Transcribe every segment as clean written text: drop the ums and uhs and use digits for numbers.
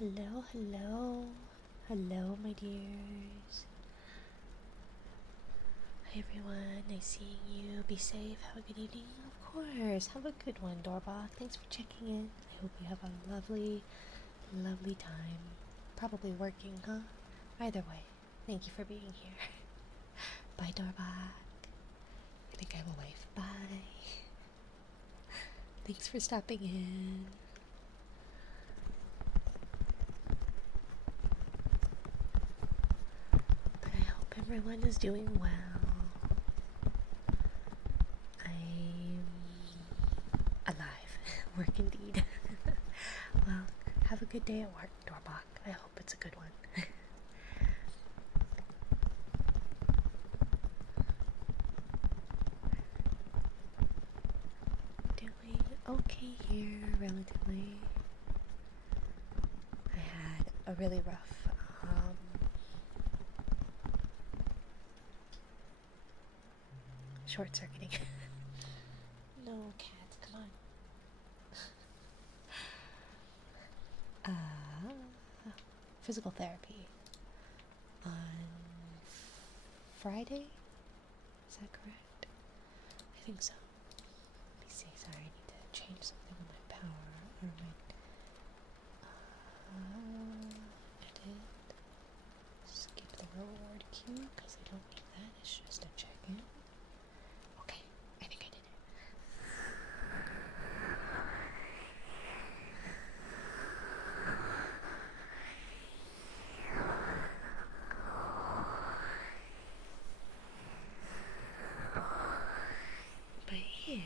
Hello, hello, hello, my dears. Hi, everyone. Nice seeing you. Be safe. Have a good evening. Of course. Have a good one, Doorbach. Thanks for checking in. I hope you have a lovely, lovely time. Probably working, huh? Either way, thank you for being here. Bye, Doorbach. I think I have a wife. Bye. Thanks for stopping in. But I hope everyone is doing well. I'm alive. Work indeed. Well, have a good day at work, Doorbach. I hope it's a good one. Doing okay here, relatively. I had a really rough short circuiting. No, cats, come on. Physical therapy on Friday. Is that correct? I think so. Let me see. Sorry, I need to change something on my power or my edit. Skip the reward queue because I don't need that. It's just a check-in. Okay, I think I did it. But yeah, I'm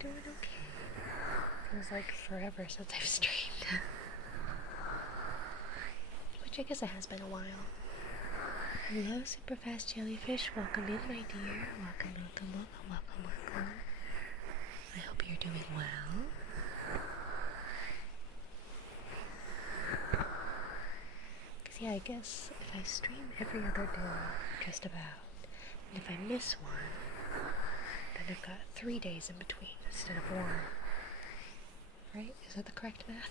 doing okay. Feels like forever since I've streamed. Which I guess it has been a while. Hello, super fast jellyfish. Welcome in, my dear. Welcome, welcome, welcome, welcome, welcome. I hope you're doing well. Because, yeah, I guess if I stream every other day, just about, and if I miss one, then I've got 3 days in between instead of 1. Right? Is that the correct math?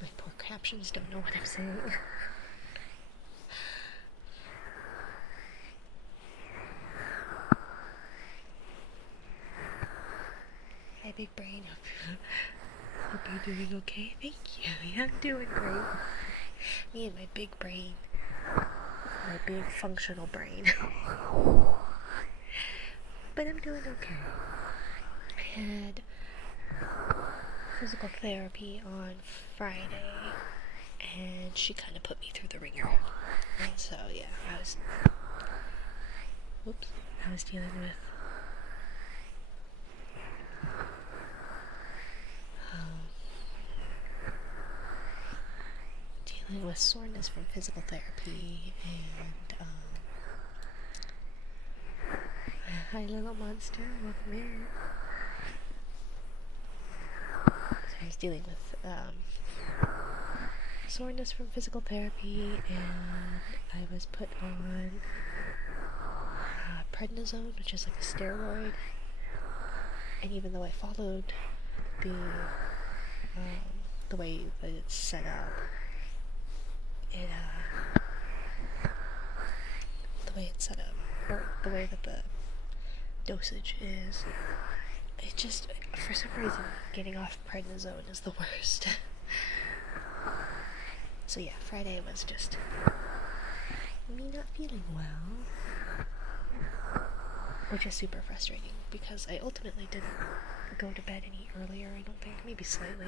My poor captions don't know what I'm saying. Hi, big brain. Hope you're doing okay. Thank you. Yeah, I'm doing great. Me and my big brain. My big functional brain. But I'm doing okay. I had physical therapy on Friday, and she kind of put me through the ringer. And so, yeah, I was dealing with soreness from physical therapy, and hi, little monster, welcome in. So I was dealing with soreness from physical therapy, and I was put on prednisone, which is like a steroid. And even though I followed the way that it's set up, the way it's set up, or the way that the dosage is, it just, for some reason, getting off prednisone is the worst. So yeah, Friday was just me not feeling well, which is super frustrating because I ultimately didn't go to bed any earlier, I don't think, maybe slightly,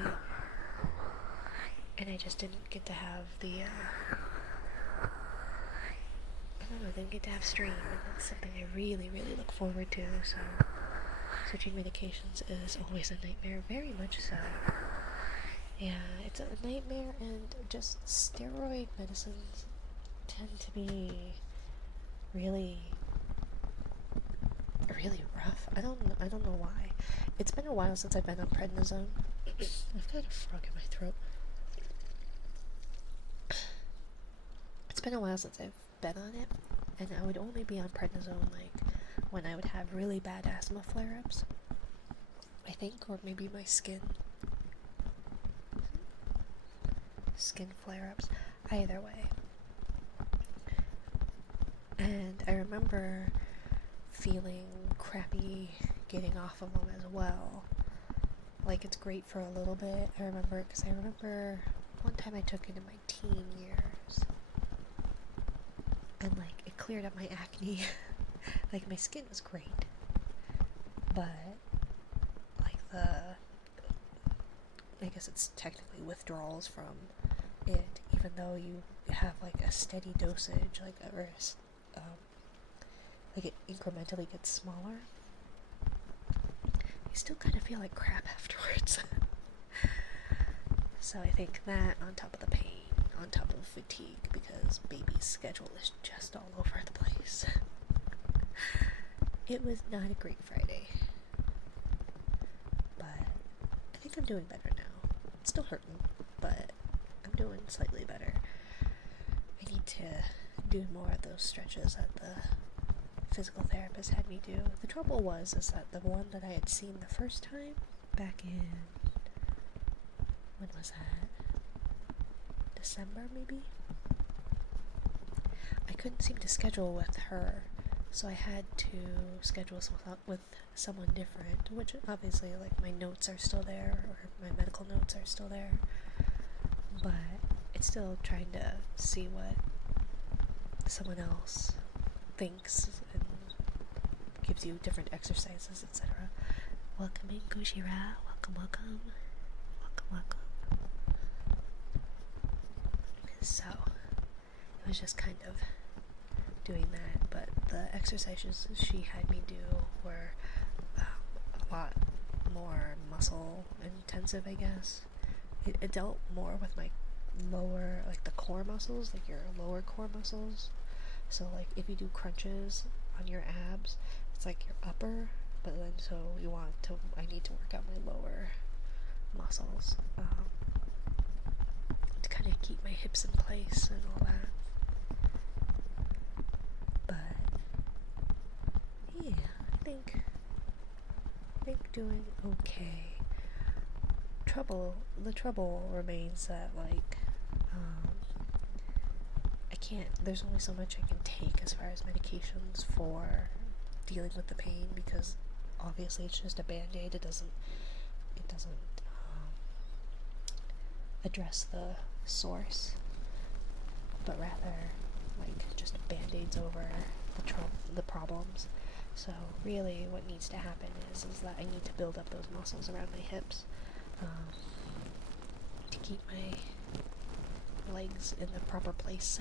and I just didn't get to have the didn't get to have stream, and that's something I really, really look forward to. So switching medications is always a nightmare, very much so. Yeah, it's a nightmare, and just steroid medicines tend to be really, really rough. I don't know why. It's been a while since I've been on prednisone. I've got a frog in my throat. It's been a while since I've been on it, and I would only be on prednisone like when I would have really bad asthma flare-ups. I think, or maybe my skin flare-ups. Either way. And I remember feeling crappy getting off of them as well. Like, it's great for a little bit. I remember one time I took it in my teen years, and like it cleared up my acne. Like, my skin was great, but like I guess it's technically withdrawals from it, even though you have like a steady dosage, like like it incrementally gets smaller. You still kind of feel like crap afterwards. So I think that, on top of the pain, on top of fatigue, because baby's schedule is just all over the place. It was not a great Friday. But I think I'm doing better now. It's still hurting, but I'm doing slightly better. I need to do more of those stretches that the physical therapist had me do. The trouble is that the one that I had seen the first time, back in, when was that? December, maybe? I couldn't seem to schedule with her, so I had to schedule with someone different, which obviously, like, my notes are still there, or my medical notes are still there, but it's still trying to see what someone else thinks and gives you different exercises, etc. Welcome in, Gushira. Welcome. So, it was just kind of doing that, but the exercises she had me do were a lot more muscle intensive, I guess. It dealt more with my lower, like the core muscles, like your lower core muscles. So like if you do crunches on your abs, it's like your upper, but then I need to work out my lower muscles to kind of keep my hips in place and all that. But yeah, I think doing okay. The trouble remains that, like, there's only so much I can take as far as medications for dealing with the pain, because obviously it's just a band-aid. It doesn't address the source, but rather like just band-aids over the problems. So really what needs to happen is that I need to build up those muscles around my hips to keep my legs in the proper place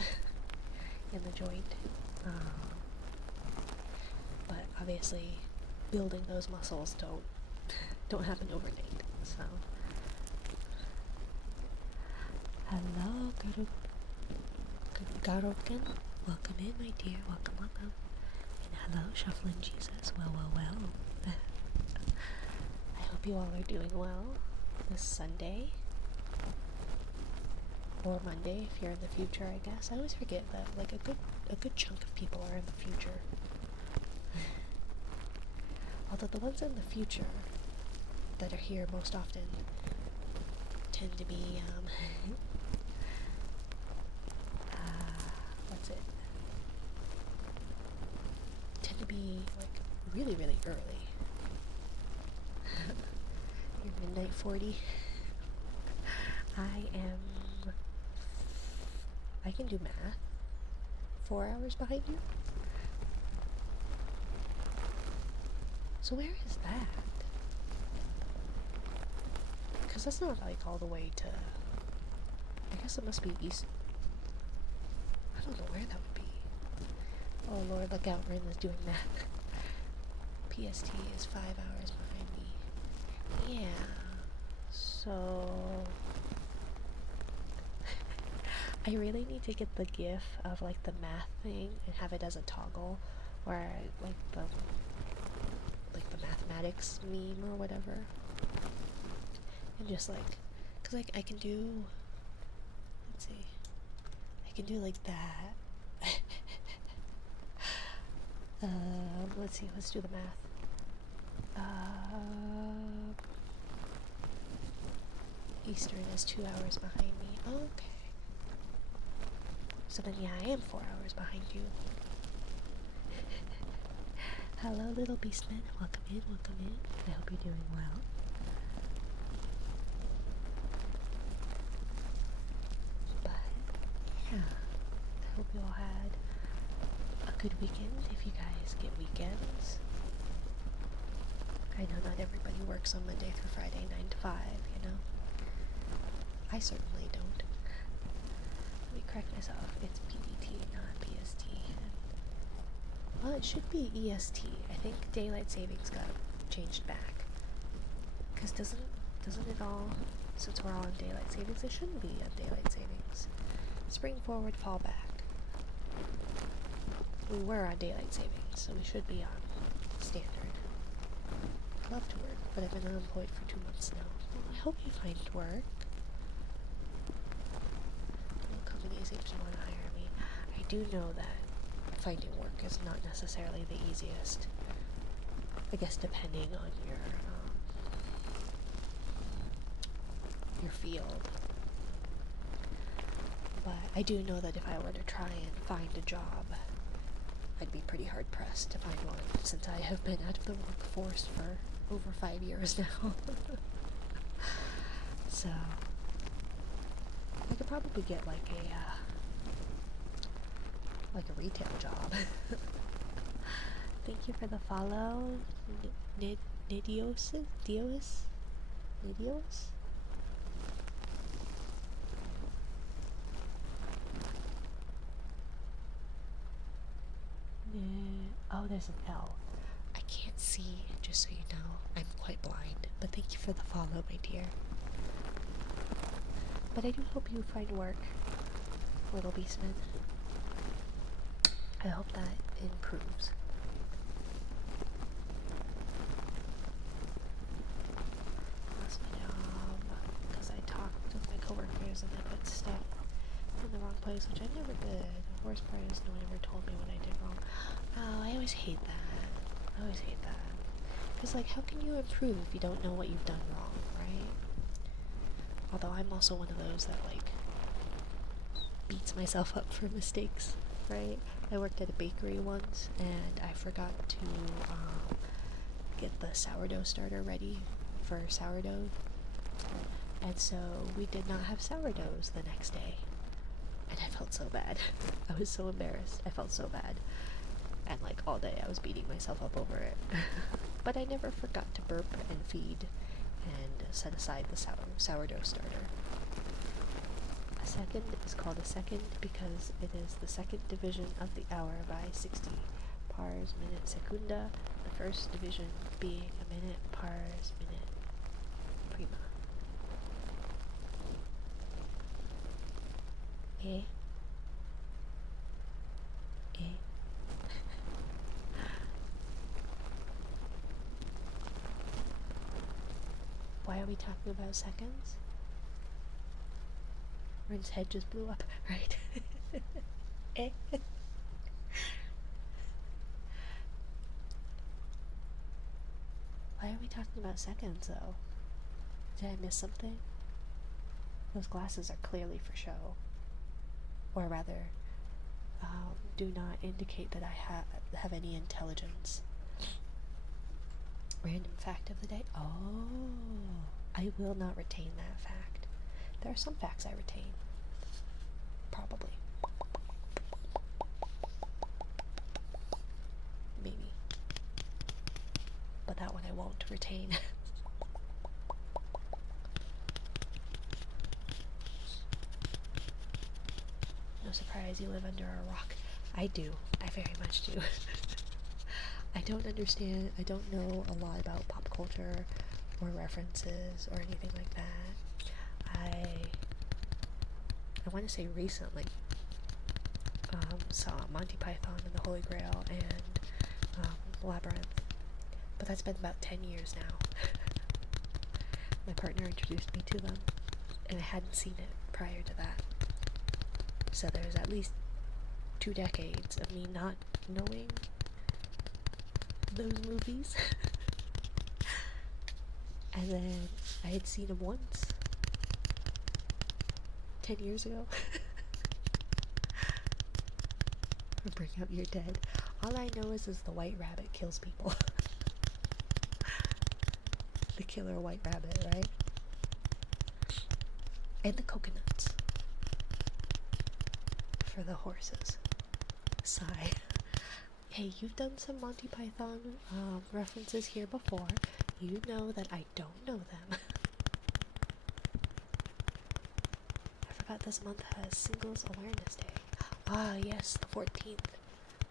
in the joint. But obviously building those muscles don't happen overnight. So hello, Garoken. Welcome in, my dear. Welcome. And hello, Shuffling Jesus. Well. I hope you all are doing well this Sunday. Or Monday, if you're in the future, I guess. I always forget that, like, a good chunk of people are in the future. Although the ones in the future that are here most often tend to be, tend to be, like, really, really early. Your midnight 40. I can do math. 4 hours behind you? So where is that? Because that's not, like, all the way to... I guess it must be east... I don't know where that would be. Oh Lord, look out, Rin is doing math. PST is 5 hours behind me. Yeah. So... I really need to get the gif of, like, the math thing and have it as a toggle, where I, like the mathematics meme or whatever, and just, like, cause, like, I can do, like that. Let's do the math. Eastern is 2 hours behind me. Okay. So then, yeah, I am 4 hours behind you. Hello, little beastman. Welcome in, welcome in. I hope you're doing well. But, yeah, I hope you all had a good weekend if you guys get weekends. I know not everybody works on Monday through Friday, 9 to 5, you know? I certainly don't. Let me correct myself. It's PDT, not PST. Well, it should be EST. I think daylight savings got changed back. Because doesn't it all, since we're all on daylight savings, it shouldn't be on daylight savings. Spring forward, fall back. We were on daylight savings, so we should be on standard. I love to work, but I've been unemployed for 2 months now. Well, I hope you find work. No company seems to want to hire me. I do know that finding work is not necessarily the easiest. I guess depending on your field. But I do know that if I were to try and find a job, I'd be pretty hard pressed to find one, since I have been out of the workforce for over 5 years now. So I could probably get like a retail job. Thank you for the follow, Nidios? Oh, there's an L. I can't see, just so you know. I'm quite blind, but thank you for the follow, my dear. But I do hope you find work, little beastman. I hope that improves. Lost my job because I talked with my coworkers and I put stuff in the wrong place, which I never did. The worst part is no one ever told me what I did wrong. Oh, I always hate that. Because, like, how can you improve if you don't know what you've done wrong, right? Although I'm also one of those that, like, beats myself up for mistakes, right? I worked at a bakery once, and I forgot to get the sourdough starter ready for sourdough. And so we did not have sourdoughs the next day. And I felt so bad. I was so embarrassed. I felt so bad. And like all day I was beating myself up over it. But I never forgot to burp and feed and set aside the sourdough starter. A second is called a second because it is the second division of the hour by 60 pars minute secunda, the first division being a minute pars minute prima. Eh? Why are we talking about seconds? Rin's head just blew up, right? Eh? Why are we talking about seconds, though? Did I miss something? Those glasses are clearly for show. Or rather, do not indicate that I have any intelligence. Random fact of the day. Oh, I will not retain that fact. There are some facts I retain. Probably. Maybe. But that one I won't retain. No surprise you live under a rock. I do. I very much do. I don't know a lot about pop culture or references or anything like that. I want to say recently saw Monty Python and the Holy Grail and Labyrinth, but that's been about 10 years now. My partner introduced me to them, and I hadn't seen it prior to that. So there's at least 2 decades of me not knowing those movies. And then I had seen them once, 10 years ago. Or bring up your dead. All I know is the white rabbit kills people. The killer white rabbit, right? And the coconuts. For the horses. Sigh. Hey, you've done some Monty Python references here before. You know that I don't know them. I forgot this month has Singles Awareness Day. Ah, yes, the 14th.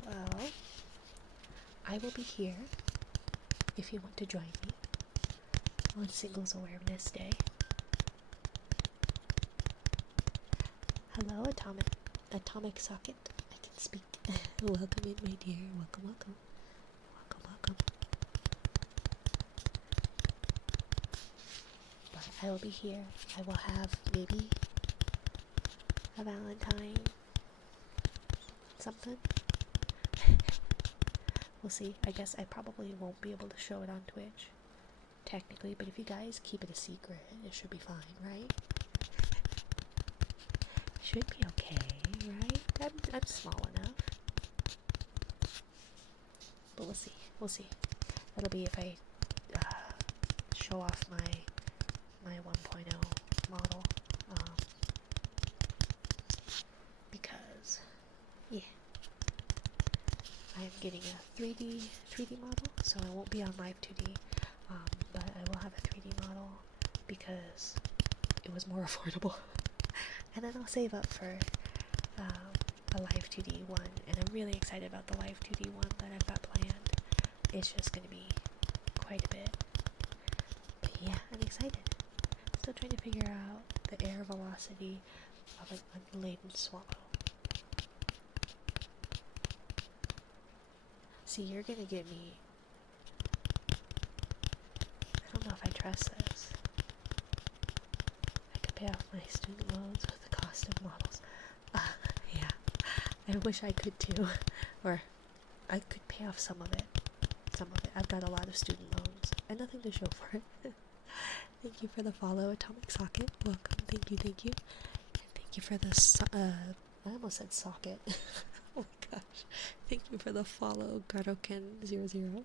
Well, I will be here if you want to join me on Singles Awareness Day. Hello, Atomic Socket. I can speak. Welcome in, my dear. Welcome, welcome. Welcome, welcome. But I will be here. I will have maybe a Valentine something. We'll see. I guess I probably won't be able to show it on Twitch, technically, but if you guys keep it a secret, it should be fine, right? Should be okay, right? I'm small enough. But we'll see. We'll see. That'll be if I show off my 1.0 model. Because, yeah. I am getting a 3D model, so I won't be on live 2D, but I will have a 3D model because it was more affordable. And then I'll save up for a live 2D one, and I'm really excited about the live 2D one that I've got planned. It's just going to be quite a bit. But yeah, I'm excited. Still trying to figure out the air velocity of an unladen swallow. See, you're gonna get me. I don't know if I trust this. I could pay off my student loans with the cost of models. Yeah, I wish I could too. Or I could pay off some of it. I've got a lot of student loans and nothing to show for it. Thank you for the follow, Atomic Socket. Welcome. Thank you. And thank you for the I almost said socket. Oh my gosh. Thank you for the follow, Garoken00.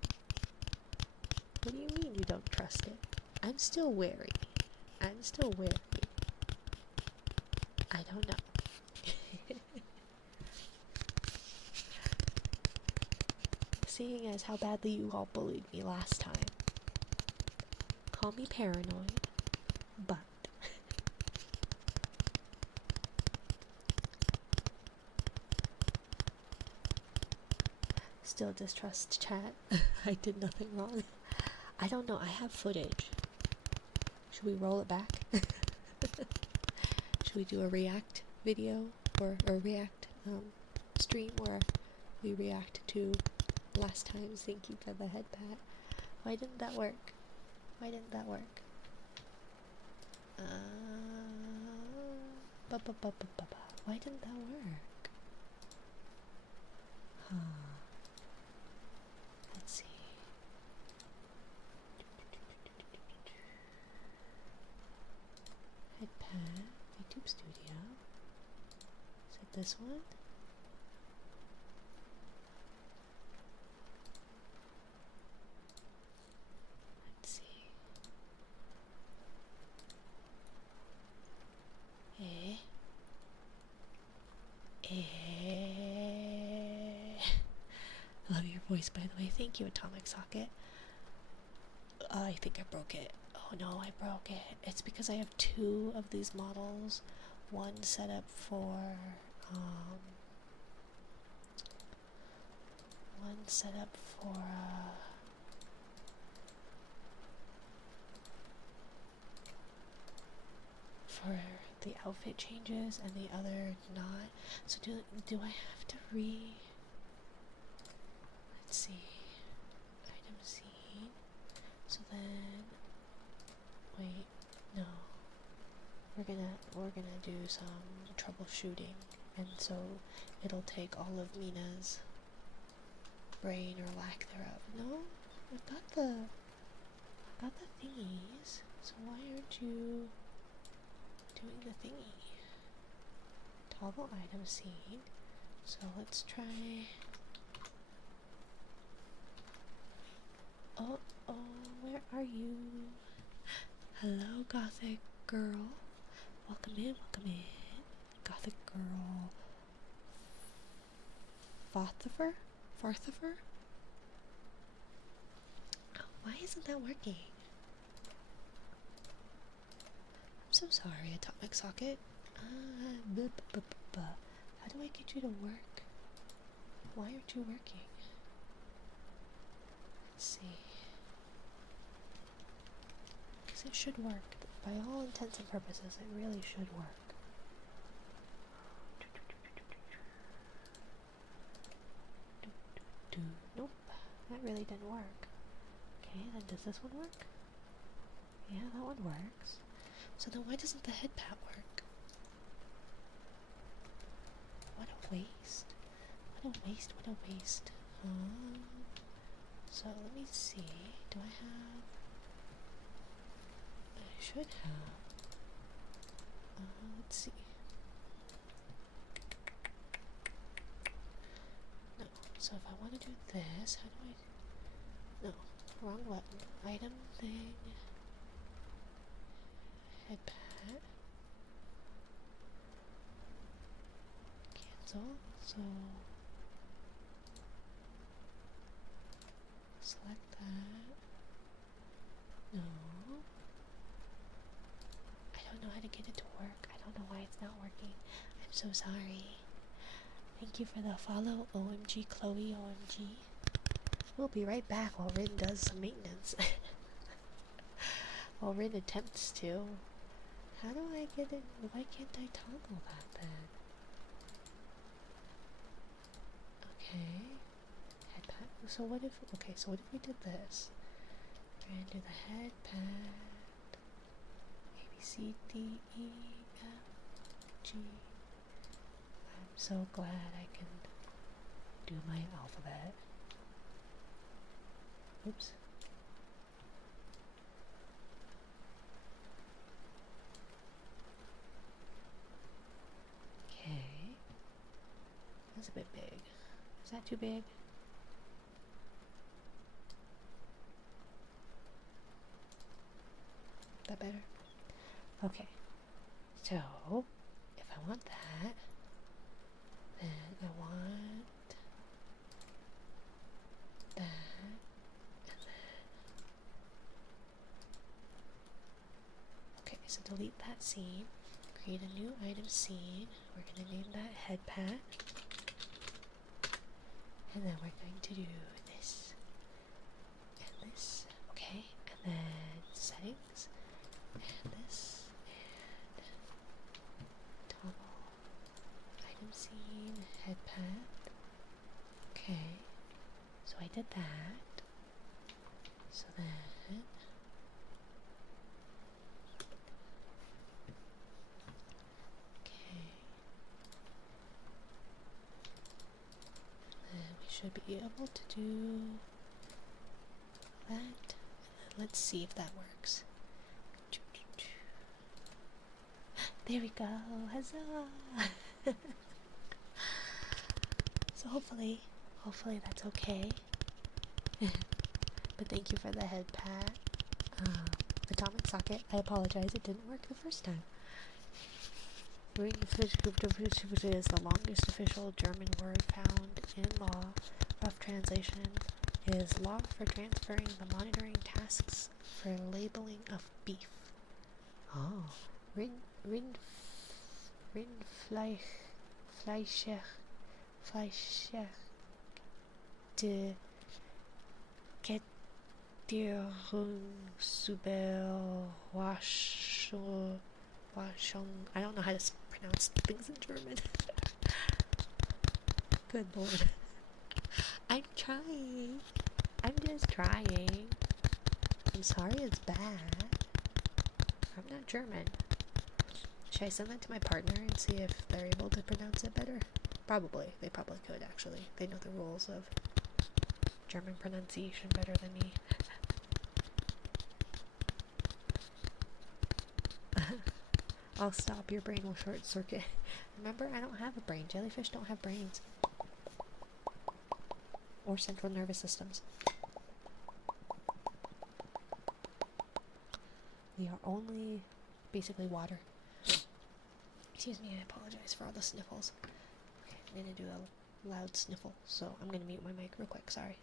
What do you mean you don't trust it? I'm still wary. I don't know. Seeing as how badly you all bullied me last time. Call me paranoid, but still distrust chat. I did nothing wrong. I don't know. I have footage. Should we roll it back? Should we do a react video or react stream where we react to last time's thank you for the head pat? Why didn't that work? Why didn't that work? Why didn't that work? Let's see. Headpad, YouTube Studio. Is it this one? Let's see. I love your voice, by the way. Thank you, Atomic Socket. I think I broke it. Oh no, I broke it. It's because I have two of these models. One set up for for the outfit changes and the other not. So do I have to let's see. Item scene. So then wait, no. We're gonna do some troubleshooting, and so it'll take all of Mina's brain or lack thereof. No? I've got the thingies. So why aren't you doing the thingy? toggle item scene. So let's try. Oh, where are you? Hello, gothic girl. Welcome in, welcome in. Gothic girl. Farthifer? Oh, why isn't that working? I'm so sorry, Atomic Socket. How do I get you to work? Why aren't you working? Let's see. Because it should work. By all intents and purposes, it really should work. Nope, that really didn't work. Okay, then does this one work? Yeah, that one works. So then why doesn't the head pat work? What a waste. What a waste, what a waste. So let me see. Do I have... I should have... let's see. No. So if I want to do this, how do I... No. Wrong button. Item thing. Head pat. Cancel. So... select that. No. I don't know how to get it to work. I don't know why it's not working. I'm so sorry. Thank you for the follow. OMG Chloe, OMG. We'll be right back while Rin does some maintenance. While Rin attempts to. How do I get it? Why can't I toggle that then? Okay. Head pat. So what if... okay, so what if we did this? We're gonna do the head pat. A, B, C, D, E, F, G. I'm so glad I can do my alphabet. Oops. Okay. That's a bit big. Is that too big? That better? Okay. So, if I want that, then I want that, and then... okay, so delete that scene, create a new item scene, we're going to name that head pat, and then we're going to do this, and this, okay, and then settings, and this, and toggle, item scene, head pat, okay, so I did that, so then, okay, then we should be able to do that, and then let's see if that works. There we go, huzzah! So hopefully that's okay. But thank you for the head pat. Atomic Socket, I apologize, it didn't work the first time. Ring is the longest official German word found in law. Rough translation is law for transferring the monitoring tasks for labeling of beef. Oh, Fleischer, de Washung. I don't know how to pronounce things in German. Good lord. I'm trying. I'm just trying. I'm sorry it's bad. I'm not German. Should I send that to my partner and see if they're able to pronounce it better? Probably. They probably could, actually. They know the rules of German pronunciation better than me. I'll stop. Your brain will short circuit. Remember, I don't have a brain. Jellyfish don't have brains. Or central nervous systems. They are only basically water. Excuse me, I apologize for all the sniffles. Okay, I'm gonna do a loud sniffle, so I'm gonna mute my mic real quick, sorry.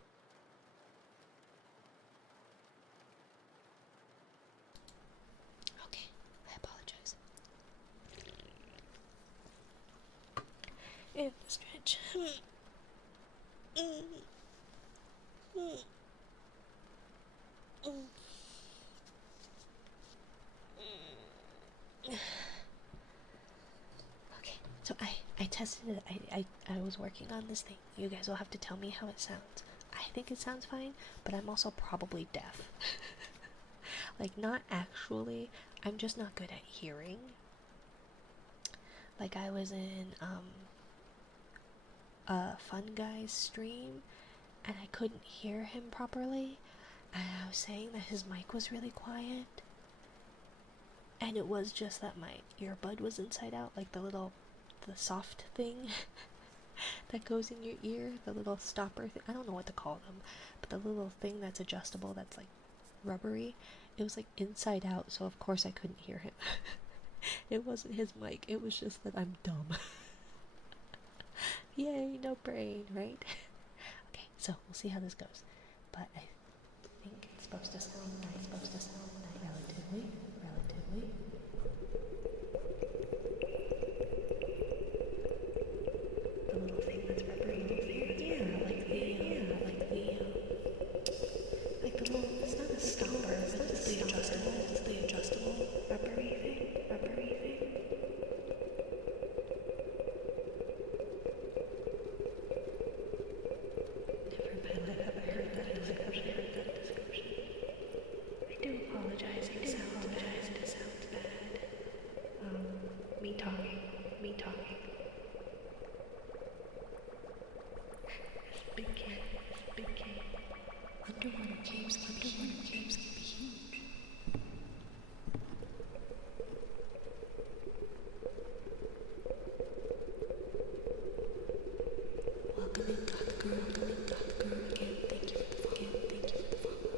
Okay, I apologize. And the stretch. Okay, so I tested it. I was working on this thing. You guys will have to tell me how it sounds. I think it sounds fine, but I'm also probably deaf. Like, not actually. I'm just not good at hearing. Like, I was in a Fun Guy's stream, and I couldn't hear him properly, and I was saying that his mic was really quiet, and it was just that my earbud was inside out, like the soft thing that goes in your ear, the little stopper thing. I don't know what to call them, but the little thing that's adjustable, that's like rubbery, it was like inside out, so of course I couldn't hear him. It wasn't his mic, it was just that I'm dumb. Yay, no brain, right? Okay, so we'll see how this goes. But I think it's supposed to sound nice, relatively. The little thing that's rubbery, like the little, it's not a stopper, it's the adjustable rubbery thing. I do apologize, it sounds bad. Me talking. Big cat. Underwater caves can be huge. Welcome in, Goth Guru again. Thank you for the follow.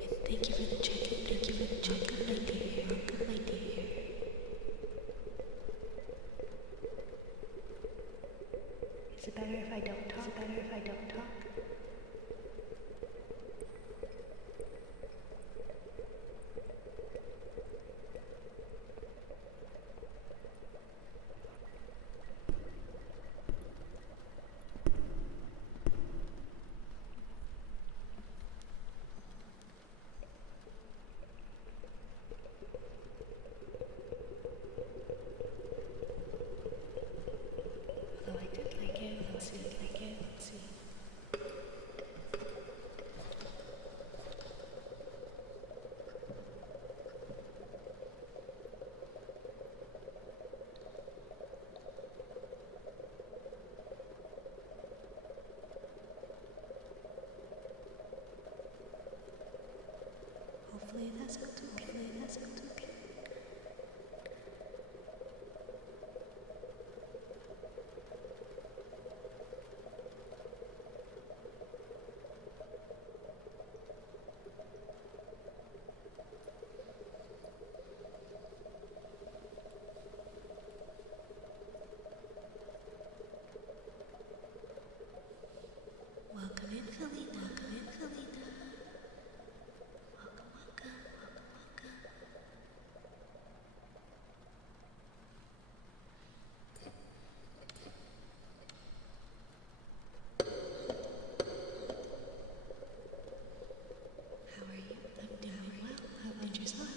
And thank you for the check-in. Welcome, my dear. Is it better if I don't talk? Although I did like it. Let's see. Hopefully that sounds okay. Welcome in, Felina. Welcome. How are you? I'm doing well. How about yourself?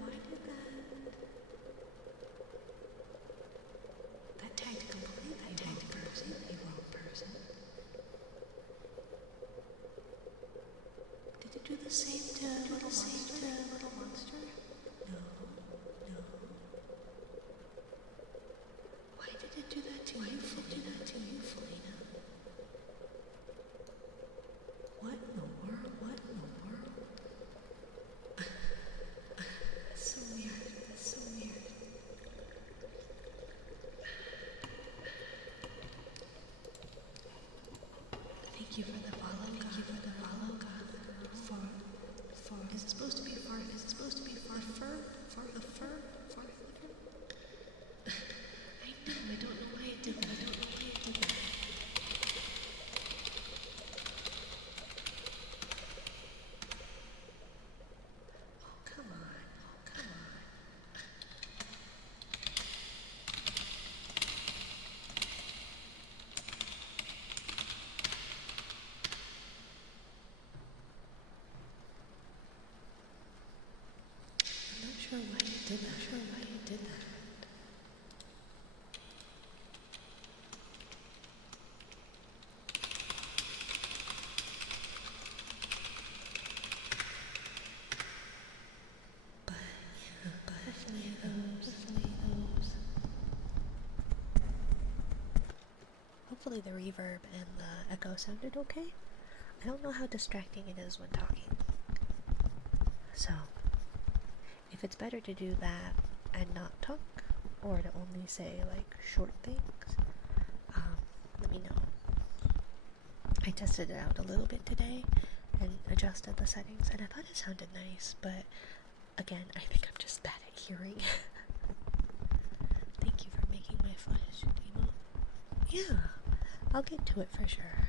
Why did that? That tagged completely wrong person. Did it do the same to little monster? No. Why hopefully the reverb and the echo sounded okay. I don't know how distracting it is when talking. So, if it's better to do that and not talk, or to only say like short things, let me know. I tested it out a little bit today and adjusted the settings, and I thought it sounded nice, but again, I think I'm just bad at hearing. Thank you for making my flash emote. Yeah, I'll get to it for sure.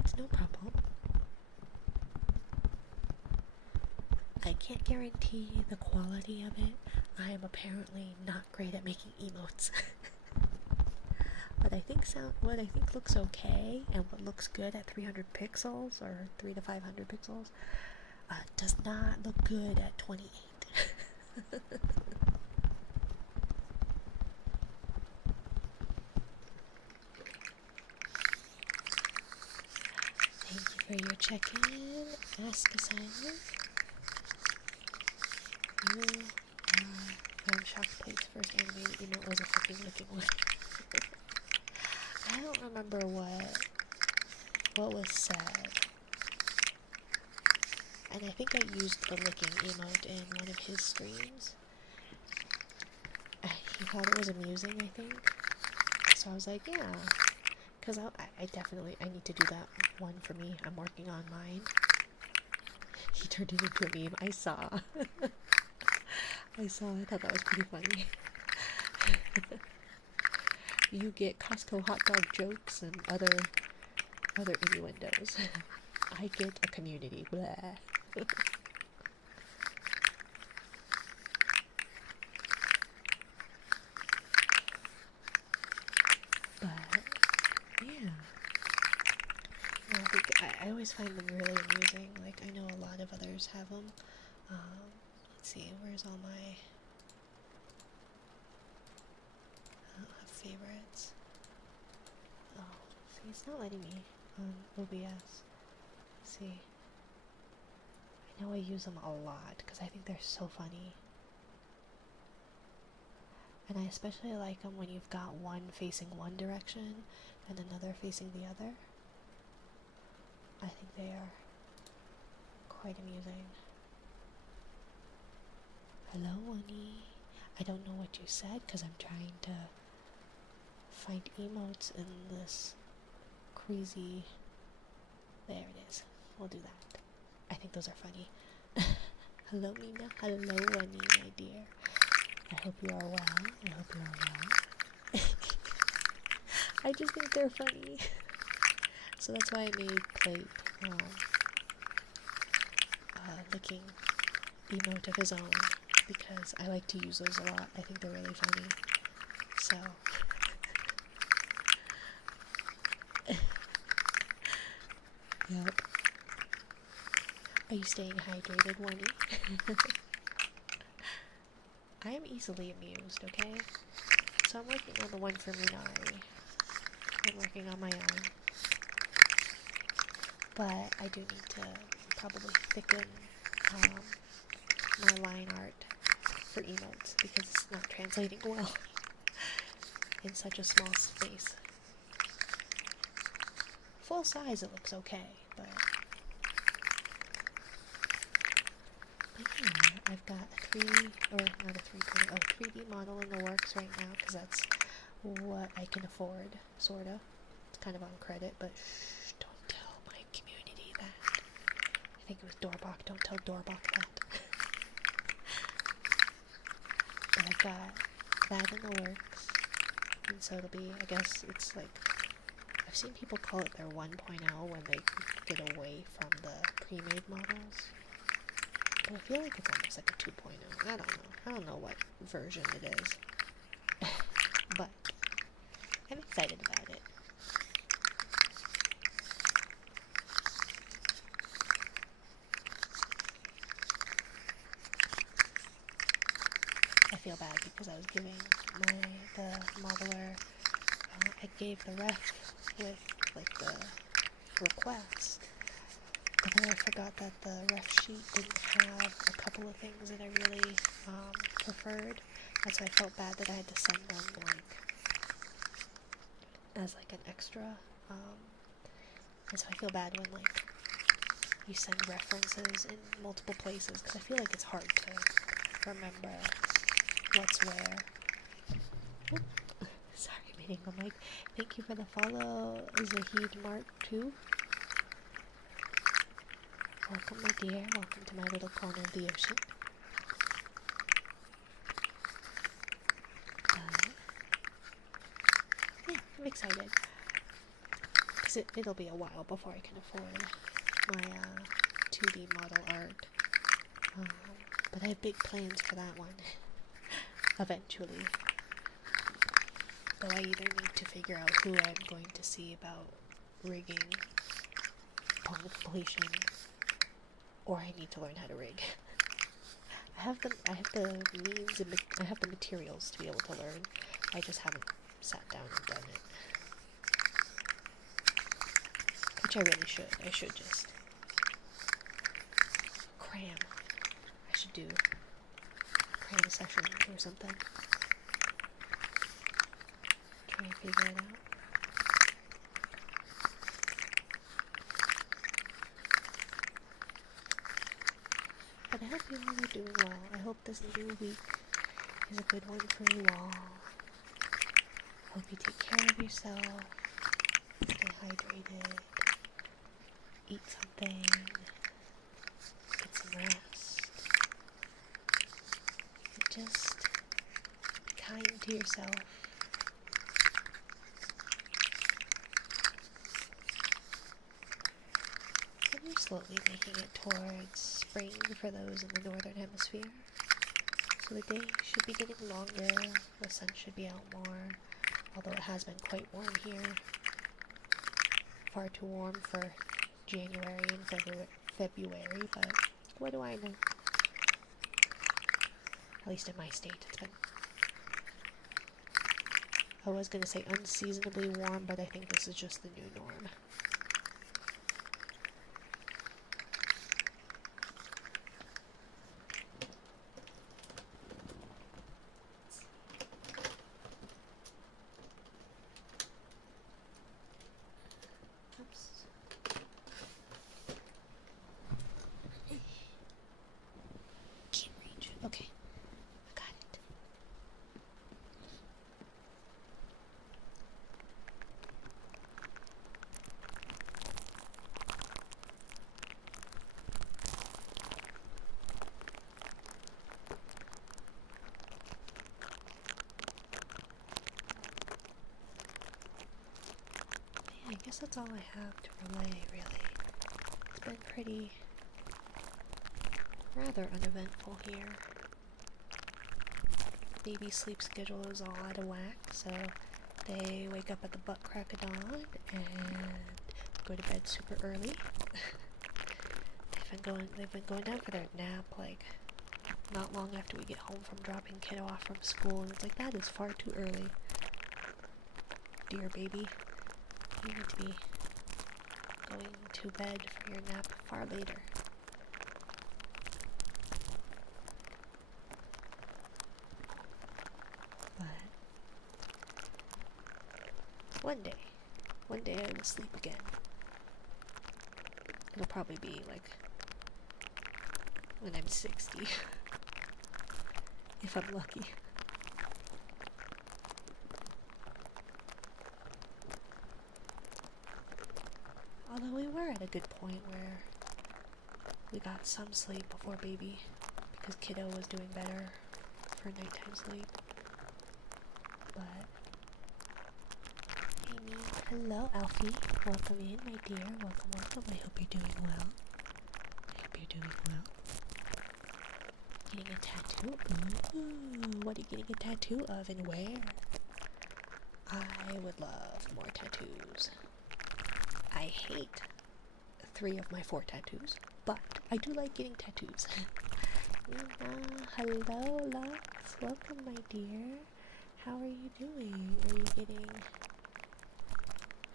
It's no problem. I can't guarantee the quality of it. I am apparently not great at making emotes. What I think looks okay, and what looks good at 300 pixels or 3 to 500 pixels does not look good at 28. Thank you for your check-in. Ask assignment. I'm shocked Plate's first animated emote was a fucking licking one. I don't remember what was said. And I think I used the licking emote in one of his streams. He thought it was amusing, I think. So I was like, yeah. Because I definitely, I need to do that one for me. I'm working on mine. He turned it into a meme. I saw. I thought that was pretty funny. You get Costco hot dog jokes and other innuendos. I get a community. Blah. But yeah, I always find them really amusing. Like, I know a lot of others have them. Let's see, where's all my favorites? Oh, see, it's not letting me on OBS. Let's see. I know I use them a lot because I think they're so funny. And I especially like them when you've got one facing one direction and another facing the other. I think they are quite amusing. Hello, Oni. I don't know what you said because I'm trying to find emotes in this crazy... There it is. We'll do that. I think those are funny. Hello, Mina. Hello, Oni, my dear. I hope you are well. I just think they're funny. So that's why I made Plate licking emote of his own, because I like to use those a lot. I think they're really funny. So yep. Are you staying hydrated, Wonny? I am easily amused, okay? So I'm working on the one for Minari. I'm working on my own. But I do need to probably thicken my line art for emotes because it's not translating well in such a small space. Full size it looks okay, but yeah, I've got a 3D model in the works right now because that's what I can afford, sorta. It's kind of on credit, but shh, don't tell my community that. I think it was Doorbach, don't tell Doorbach that. But I've got that in the works, and so it'll be, I guess it's like, I've seen people call it their 1.0 when they get away from the pre-made models. But I feel like it's almost like a 2.0. I don't know what version it is. But I'm excited about it. I feel bad because I was giving the modeler, I gave the ref with like the request, but then I forgot that the ref sheet didn't have a couple of things that I really preferred, and so I felt bad that I had to send them like as like an extra Um, and so I feel bad when, like, you send references in multiple places, because I feel like it's hard to remember what's where. Oop. Sorry, I'm hitting the mic. Thank you for the follow, Zahid Mark 2. Welcome, my dear. Welcome to my little corner of the ocean. Yeah, I'm excited. Because it'll be a while before I can afford my 2D model art. But I have big plans for that one. Eventually. Though I either need to figure out who I'm going to see about rigging upon completion, or I need to learn how to rig. I have the means and I have the materials to be able to learn. I just haven't sat down and done it. Which I really should. I should just cram. I should do cram a session or something. Try and figure it out. But I hope you all are doing well. I hope this new week is a good one for you all. Hope you take care of yourself. Stay hydrated. Eat something. Get some rest. And just be kind to yourself. And you're slowly making it towards spring for those in the northern hemisphere. So the day should be getting longer, the sun should be out more, although it has been quite warm here. Far too warm for January and February, but what do I know? At least in my state, it's been, I was going to say unseasonably warm, but I think this is just the new norm. Okay, I got it. Yeah, I guess that's all I have to relay, really. It's been pretty rather uneventful here. Baby's sleep schedule is all out of whack, so they wake up at the butt crack of dawn and go to bed super early. They've been going down for their nap like not long after we get home from dropping kiddo off from school, and it's like, that is far too early. Dear baby, you need to be going to bed for your nap far later. One day I will sleep again. It'll probably be like when I'm 60, if I'm lucky. Although we were at a good point where we got some sleep before baby, because kiddo was doing better for nighttime sleep. But Amy, hello Alfie, welcome in my dear, welcome. I hope you're doing well. Getting a tattoo? Ooh, what are you getting a tattoo of and where? I would love more tattoos. I hate 3 of my 4 tattoos, but I do like getting tattoos. Hello Lux, welcome my dear. How are you doing?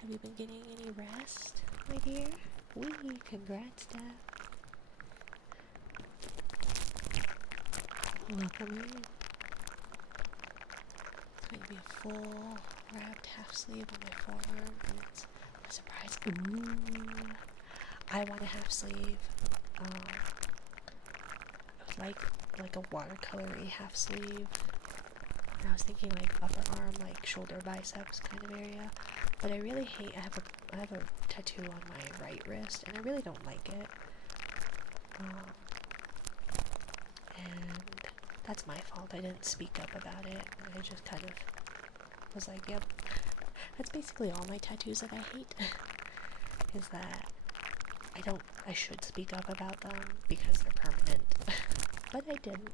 Have you been getting any rest, my dear? Wee, congrats, Dad. Welcome in. It's going to be a full wrapped half sleeve on my forearm, and it's surprise. Ooh. I want a half sleeve. Like a watercolory half sleeve. And I was thinking like upper arm, like shoulder, biceps kind of area. But I really hate. I have a tattoo on my right wrist, and I really don't like it. And that's my fault. I didn't speak up about it. I just kind of was like, yep. That's basically all my tattoos that I hate. Is that I should speak up about them because they're permanent. But I didn't.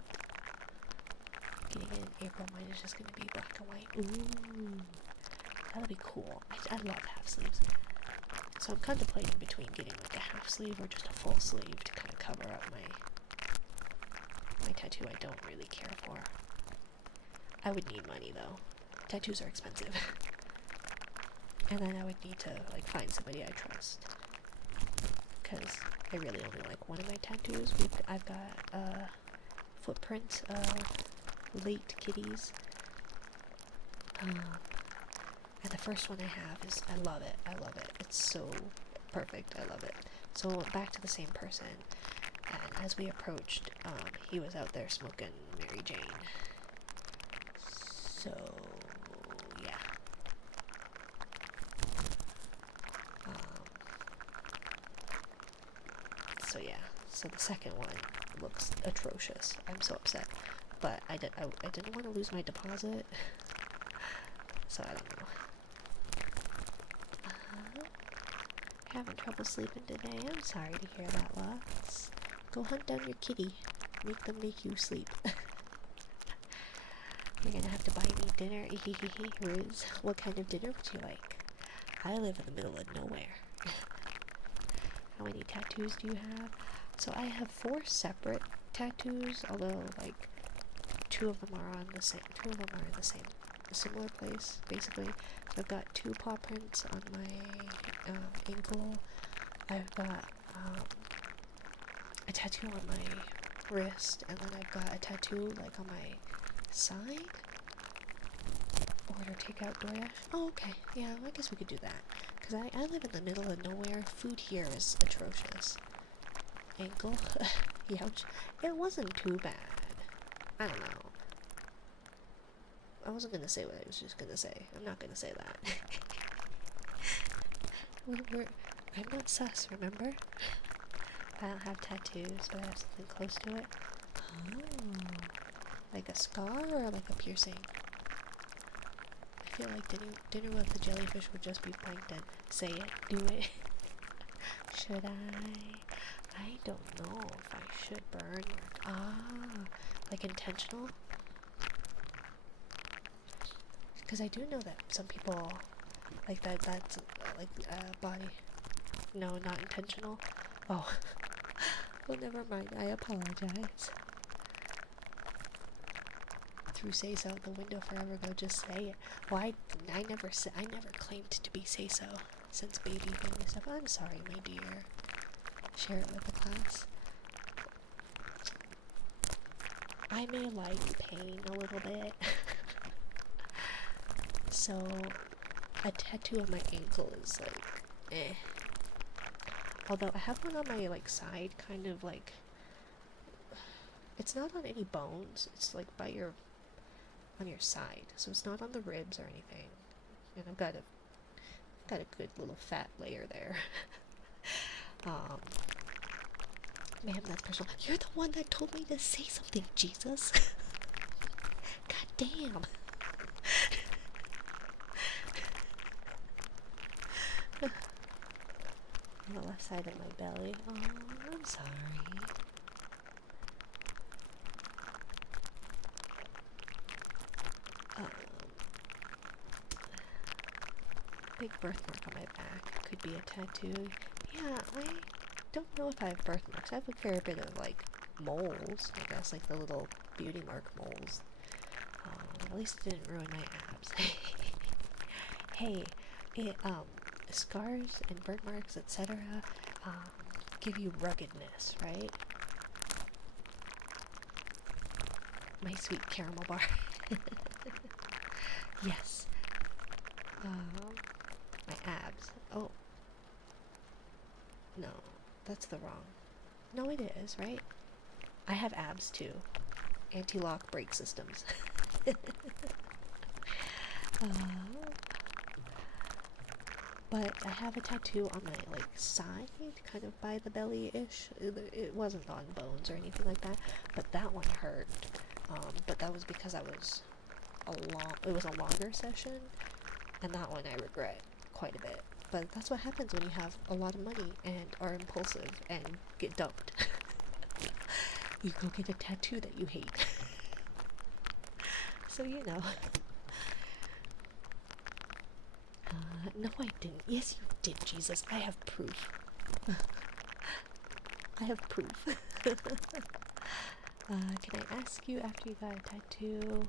Getting it in April, mine is just going to be black and white. Ooh. That'll be cool. I love half sleeves. So I'm contemplating between getting like a half sleeve or just a full sleeve to kind of cover up my tattoo I don't really care for. I would need money though. Tattoos are expensive. And then I would need to like find somebody I trust. Because I really only like one of my tattoos. I've got footprints of late kitties. And the first one I have is, I love it. It's so perfect. I love it. So back to the same person. And as we approached, he was out there smoking Mary Jane. So, yeah. So the second one looks atrocious. I'm so upset. But I didn't want to lose my deposit. So I don't know. Having trouble sleeping today. I'm sorry to hear that, Lux. Go hunt down your kitty. Make them make you sleep. You're gonna have to buy me dinner. Riz, what kind of dinner would you like? I live in the middle of nowhere. How many tattoos do you have? So I have 4 separate tattoos, although like 2 of them are in the same similar place, basically. So I've got 2 paw prints on my ankle. I've got a tattoo on my wrist, and then I've got a tattoo like on my side. Order takeout DoorDash. Oh, okay. Yeah, I guess we could do that. Because I live in the middle of nowhere. Food here is atrocious. Ankle. Youch. It wasn't too bad. I don't know. I wasn't gonna say what I was just gonna say. I'm not gonna say that. I'm not sus, remember? I don't have tattoos, but I have something close to it. Oh. Like a scar or like a piercing? I feel like dinner with the jellyfish would just be plankton. Say it. Do it. Should I don't know if I should burn your... like intentional? Because I do know that some people like that's like body. No, not intentional. Oh. Well, never mind. I apologize. Threw say so out the window forever ago. Just say it. Well, I never claimed to be say so since baby thing and stuff. I'm sorry, my dear. Share it with the class. I may like pain a little bit. So, a tattoo on my ankle is like, eh. Although I have one on my like side, kind of like, it's not on any bones. It's like on your side, so it's not on the ribs or anything. And I've got a good little fat layer there. Man, that's personal. You're the one that told me to say something, Jesus. God damn. On the left side of my belly. Oh, I'm sorry. Big birthmark on my back. Could be a tattoo. Yeah, I don't know if I have birthmarks. I have a fair bit of, like, moles. I guess, like the little beauty mark moles. At least it didn't ruin my abs. Hey, scars and birthmarks, etc., give you ruggedness, right? My sweet caramel bar. Yes. My abs. Oh, No, that's the wrong. No, it is, right? I have abs too. Anti-lock brake systems. uh, but I have a tattoo on my like side, kind of by the belly-ish. It wasn't on bones or anything like that, but that one hurt. But that was because it was a longer session, and that one I regret quite a bit. But that's what happens when you have a lot of money and are impulsive and get dumped. You go get a tattoo that you hate. So you know. No, I didn't. Yes, you did, Jesus. I have proof. I have proof. Can I ask you, after you got a tattoo,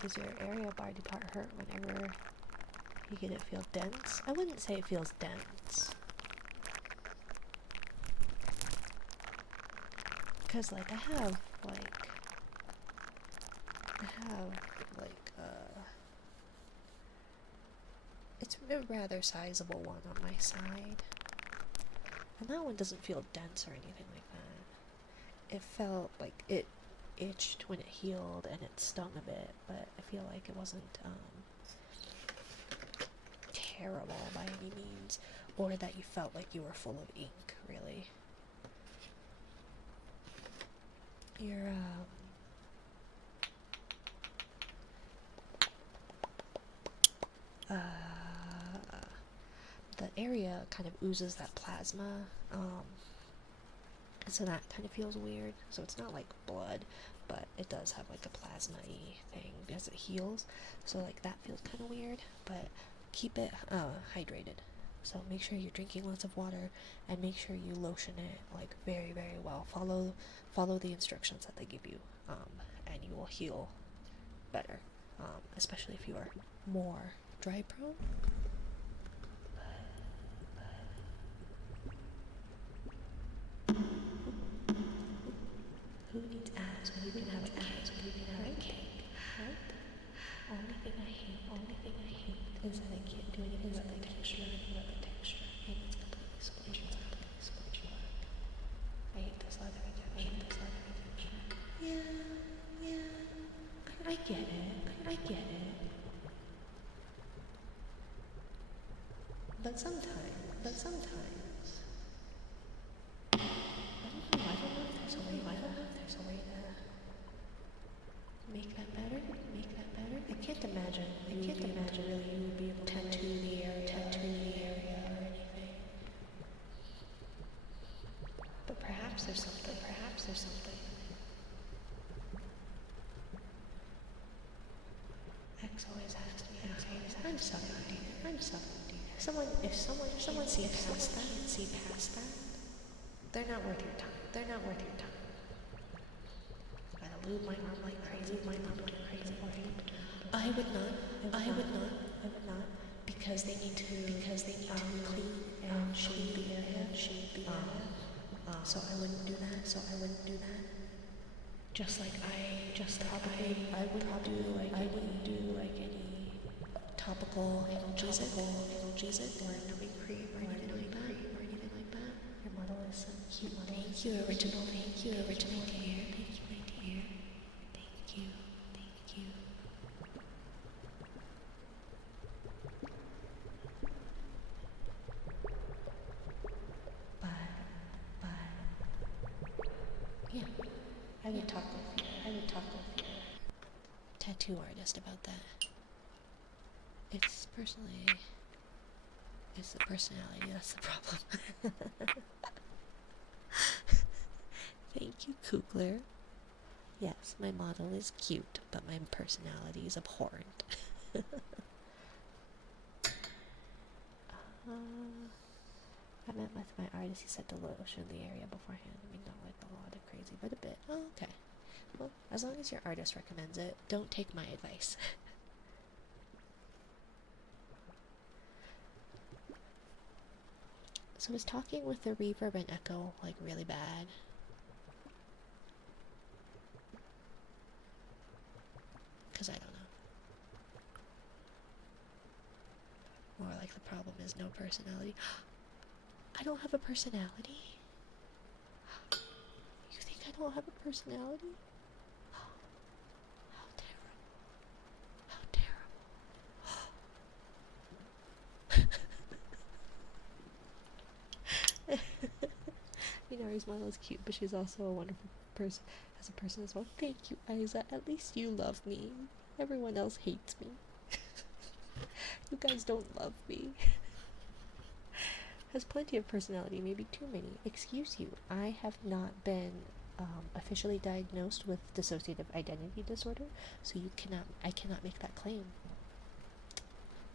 does your area body part hurt whenever you get it feel dense? I wouldn't say it feels dense. Because, like, I have, it's a rather sizable one on my side. And that one doesn't feel dense or anything like that. It felt like it itched when it healed and it stung a bit, but I feel like it wasn't terrible by any means, or that you felt like you were full of ink, really. Your the area kind of oozes that plasma, so that kind of feels weird. So it's not like blood, but it does have like a plasma-y thing as it heals, so like that feels kind of weird, but keep it hydrated. So make sure you're drinking lots of water, and make sure you lotion it like very, very well. Follow the instructions that they give you, and you will heal better, especially if you are more dry prone. Who needs abs when you can have abs when you can have a cake? Right? Only thing I hate is that I can't do anything about the texture. And it's completely squishy. I hate this leathery texture. Yeah. I get it. But sometimes. I don't know if there's a way to make that better. I can't imagine you would be able to tattoo the area or anything. But perhaps there's something. X always asks me. I'm sorry. If someone sees past that, they're not worth your time. Gotta lube my arm like crazy for him. I would not, because they need to clean and shade the area. So I wouldn't do that. Just like I wouldn't do like any topical analgesic or numbing cream or anything like that. Your model is so cute. Thank you, original dear. Thank you, my dear. Thank you. But yeah, I would talk with your tattoo artist about that. It's the personality that's the problem. Thank you, Kugler. Yes, my model is cute, but my personality is abhorrent. I met with my artist. He said to lotion the area beforehand. I mean, not like a lot of crazy, but a bit. Oh, okay. Well, as long as your artist recommends it, don't take my advice. So is talking with the reverb and echo like really bad? Because I don't know. Or like the problem is no personality. I don't have a personality? You think I don't have a personality? How terrible. How terrible. Ismaila's cute, but she's also a wonderful person as a person as well. Thank you, Isa. At least you love me. Everyone else hates me. You guys don't love me. Has plenty of personality, maybe too many. Excuse you, I have not been officially diagnosed with dissociative identity disorder, so I cannot make that claim.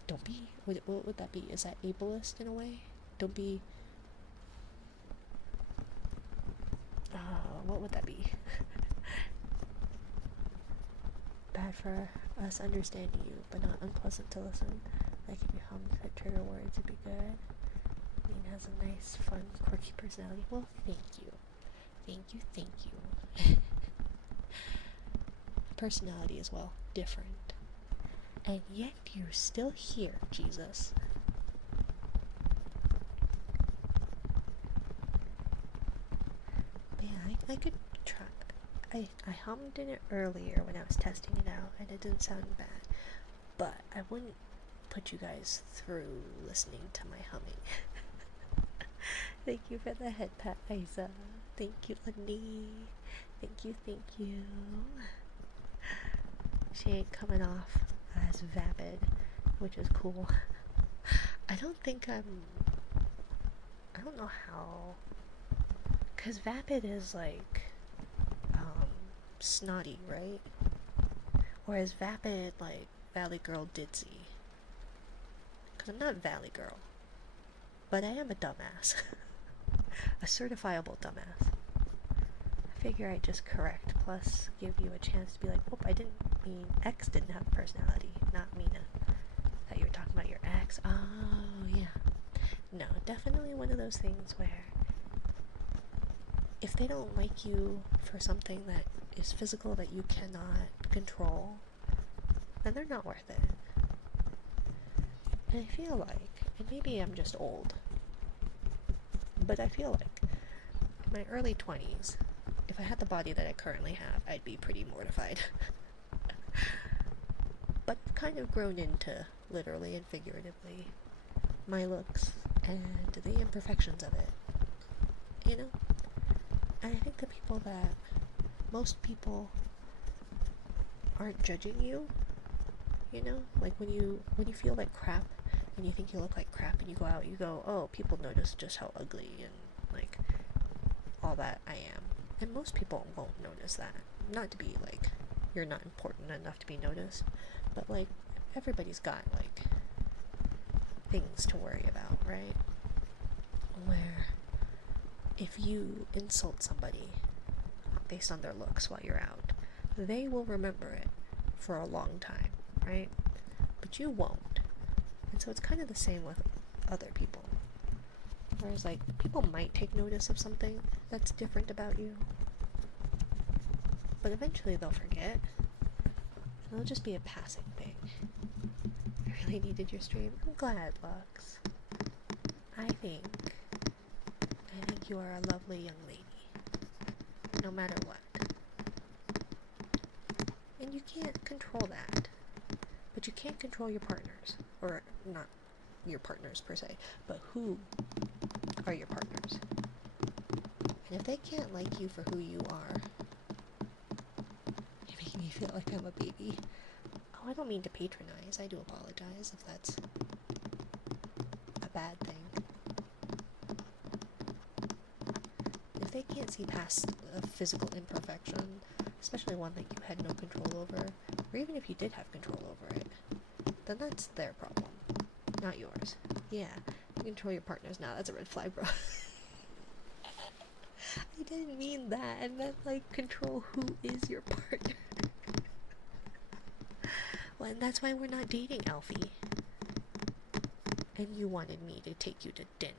Don't be. What would that be? Is that ableist in a way? Don't be. What would that be? Bad for us understanding you, but not unpleasant to listen. Like if you hummed that trigger words, it'd be good. Dean has a nice, fun, quirky personality. Well, thank you. Thank you. Personality as well. Different. And yet you're still here, Jesus. But yeah, I could try. I hummed in it earlier when I was testing it out, and it didn't sound bad. But I wouldn't put you guys through listening to my humming. Thank you for the head pat, Isa. Thank you, Annie. Thank you. She ain't coming off as vapid, which is cool. I don't know how, because vapid is like snotty, right? Or is vapid like Valley Girl ditzy? Because I'm not Valley Girl, but I am a dumbass. A certifiable dumbass. I figure I'd just correct, plus give you a chance to be like, oh, I didn't mean X didn't have a personality, not Mina. That you were talking about your ex. Oh, yeah. No, definitely one of those things where if they don't like you for something that is physical that you cannot control, then they're not worth it. And I feel like, and maybe I'm just old, but I feel like in my early 20s, if I had the body that I currently have, I'd be pretty mortified. But kind of grown into, literally and figuratively, my looks and the imperfections of it. You know? And I think the people that, most people aren't judging you, you know? Like when you feel like crap and you think you look like crap and you go out, you go, oh, people notice just how ugly and like all that I am. And most people won't notice that. Not to be like, you're not important enough to be noticed, but like everybody's got like things to worry about, right? Where if you insult somebody based on their looks while you're out, they will remember it for a long time, right? But you won't. And so it's kind of the same with other people. Whereas like people might take notice of something that's different about you, but eventually they'll forget. And it'll just be a passing thing. I really needed your stream. I'm glad, Lux. I think you are a lovely young lady, no matter what. And you can't control that, but you can't control your partners, or not your partners per se, but who are your partners. And if they can't like you for who you are, you're making me feel like I'm a baby. Oh, I don't mean to patronize. I do apologize if that's a bad thing. If they can't see past a physical imperfection, especially one that you had no control over, or even if you did have control over it, then that's their problem, not yours. Yeah, you control your partners now. That's a red flag, bro. I didn't mean that. I meant like control who is your partner. Well, and that's why we're not dating, Alfie. And you wanted me to take you to dinner.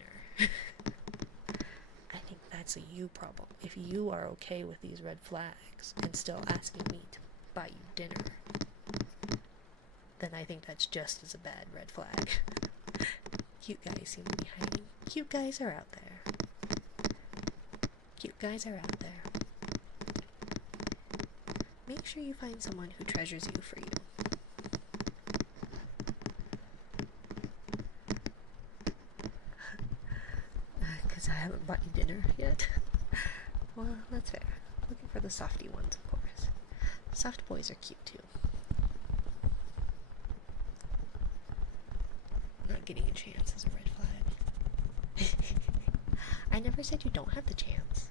I think that's a you problem. If you are okay with these red flags and still asking me to buy you dinner, then I think that's just as a bad red flag. Cute guys seem to be hiding. Cute guys are out there. Cute guys are out there. Make sure you find someone who treasures you for you. Because I haven't bought you dinner yet. Well, that's fair. Looking for the softy ones, of course. Soft boys are cute too. Not getting a chance is a red flag. I never said you don't have the chance.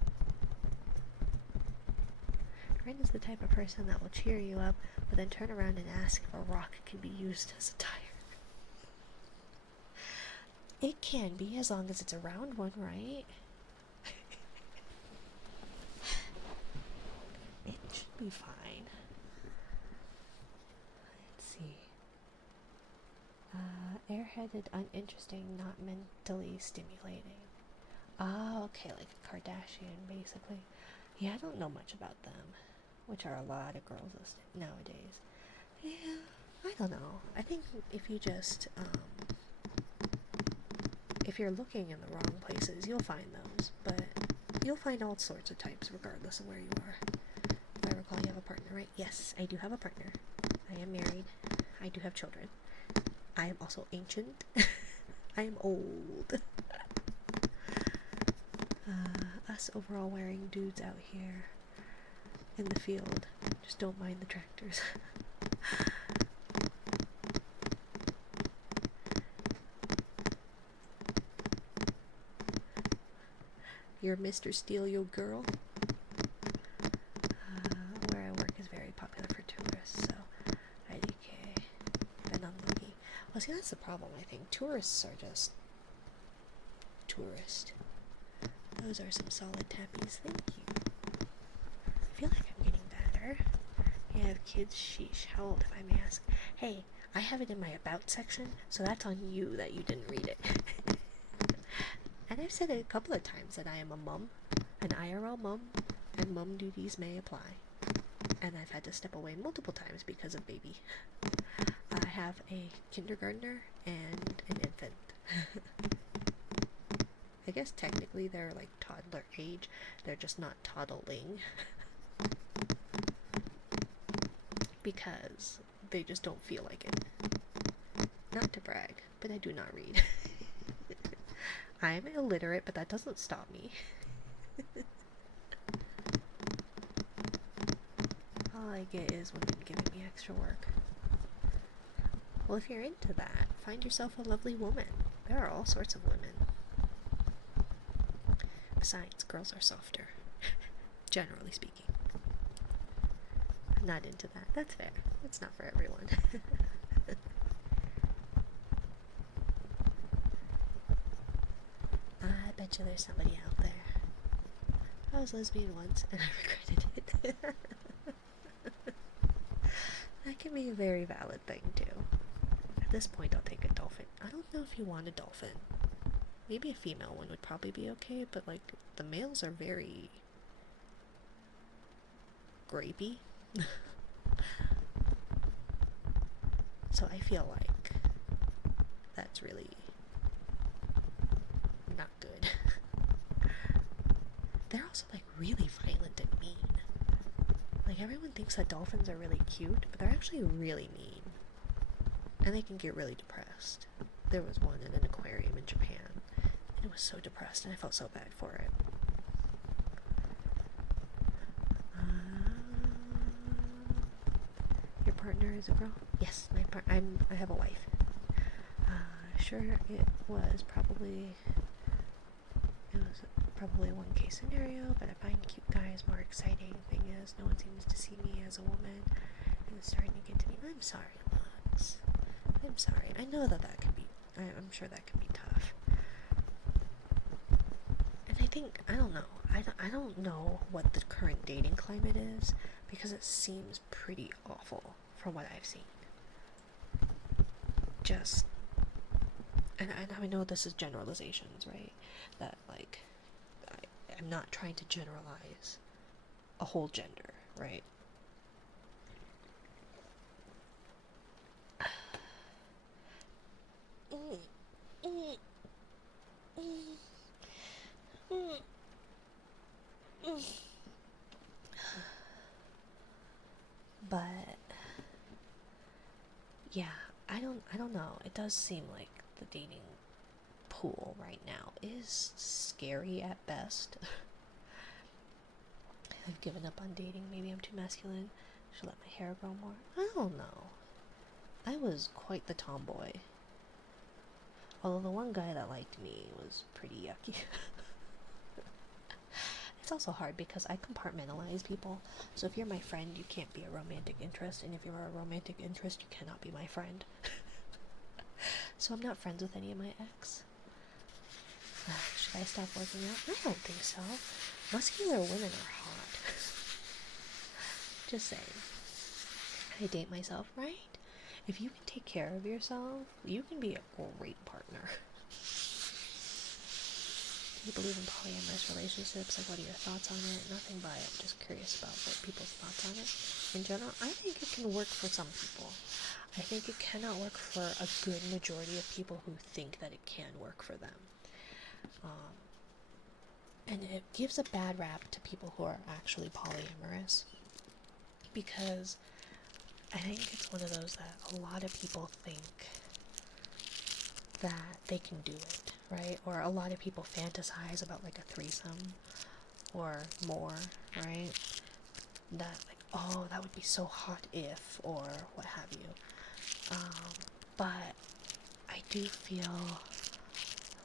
Ren is the type of person that will cheer you up, but then turn around and ask if a rock can be used as a tire. It can be, as long as it's a round one, right? It should be fine. Let's see. Airheaded, uninteresting, not mentally stimulating. Oh, okay, like a Kardashian, basically. Yeah, I don't know much about them, which are a lot of girls nowadays. Yeah, I don't know. I think if you just, if you're looking in the wrong places, you'll find those, but you'll find all sorts of types regardless of where you are. If I recall, you have a partner, right? Yes, I do have a partner. I am married. I do have children. I am also ancient. I am old. Us overall wearing dudes out here in the field. Just don't mind the tractors. You're Mr. Steal Your Girl. Where I work is very popular for tourists, so IDK. Been unlucky. Well, see, that's the problem, I think. Tourists are just tourist. Those are some solid tappies. Thank you. I feel like I'm getting better. You have kids? Sheesh. How old, if I may ask? Hey, I have it in my about section, so that's on you that you didn't read it. And I've said it a couple of times that I am a mum, an IRL mum, and mum duties may apply. And I've had to step away multiple times because of baby. I have a kindergartner and an infant. I guess technically they're like toddler age, they're just not toddling. Because they just don't feel like it. Not to brag, but I do not read. I am illiterate, but that doesn't stop me. All I get is women giving me extra work. Well, if you're into that, find yourself a lovely woman. There are all sorts of women. Besides, girls are softer. Generally speaking. I'm not into that. That's fair. It's not for everyone. I bet you there's somebody out there. I was lesbian once and I regretted it. That can be a very valid thing too. At this point I'll take a dolphin. I don't know if you want a dolphin. Maybe a female one would probably be okay, but like the males are very grapey. So I feel like that's really not good. They're also like really violent and mean. Like everyone thinks that dolphins are really cute, but they're actually really mean. And they can get really depressed. There was one in an aquarium in Japan. And it was so depressed and I felt so bad for it. Your partner is a girl? Yes, I have a wife. Sure, it was probably one case scenario, but I find cute guys more exciting. Thing is, no one seems to see me as a woman, and it's starting to get to me. I'm sorry, Lux. I'm sorry. I know that can be. I'm sure that can be tough. And I think I don't know. I don't know what the current dating climate is because it seems pretty awful from what I've seen. Just, and I know this is generalizations, right? That like, I'm not trying to generalize a whole gender, right? But yeah, I don't know. It does seem like the dating pool right now is scary at best. I've given up on dating. Maybe I'm too masculine. Should let my hair grow more. I don't know. I was quite the tomboy. Although the one guy that liked me was pretty yucky. It's also hard because I compartmentalize people. So if you're my friend, you can't be a romantic interest. And if you're a romantic interest, you cannot be my friend. So I'm not friends with any of my ex. Should I stop working out? I don't think so. Muscular women are hot. Just saying. I date myself, right? If you can take care of yourself, you can be a great partner. Do you believe in polyamorous relationships? Like, what are your thoughts on it? Nothing by it. I'm just curious about what people's thoughts on it. In general, I think it can work for some people. I think it cannot work for a good majority of people who think that it can work for them. And it gives a bad rap to people who are actually polyamorous, because I think it's one of those that a lot of people think that they can do it, right? Or a lot of people fantasize about like a threesome or more, right? That like, oh, that would be so hot if, or what have you. But I do feel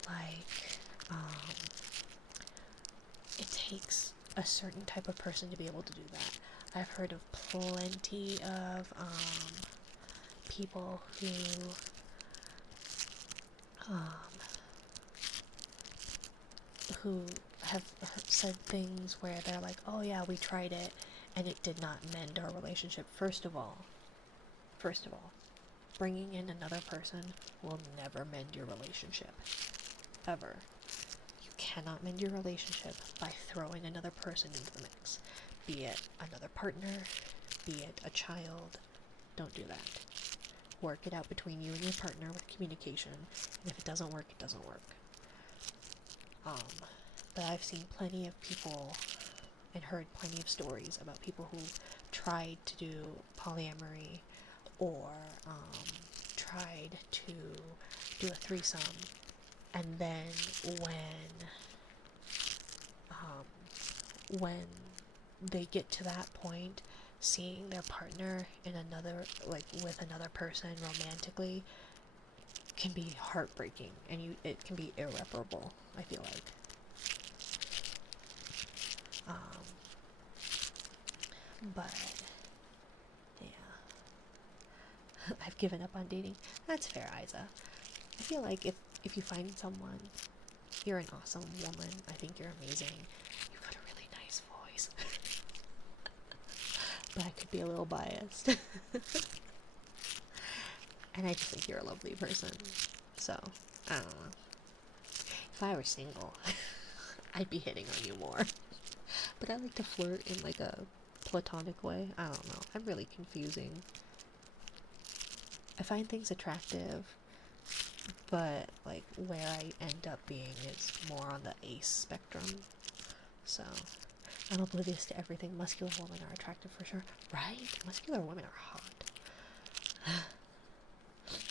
like it takes a certain type of person to be able to do that. I've heard of plenty of people who have said things where they're like, oh yeah, we tried it and it did not mend our relationship. First of all, bringing in another person will never mend your relationship. Ever. You cannot mend your relationship by throwing another person into the mix. Be it another partner, be it a child. Don't do that. Work it out between you and your partner with communication. And if it doesn't work, it doesn't work. But I've seen plenty of people and heard plenty of stories about people who tried to do polyamory or tried to do a threesome, and then when they get to that point, seeing their partner in another, like with another person romantically, can be heartbreaking, and it can be irreparable, I feel like. But yeah, I've given up on dating. That's fair, Isa. I feel like if you find someone, you're an awesome woman. I think you're amazing. You've got a really nice voice. But I could be a little biased. And I just think you're a lovely person. So, I don't know. If I were single, I'd be hitting on you more. But I like to flirt in like a platonic way. I don't know. I'm really confusing. I find things attractive, but like where I end up being is more on the ace spectrum. So I'm oblivious to everything. Muscular women are attractive for sure, right? Muscular women are hot.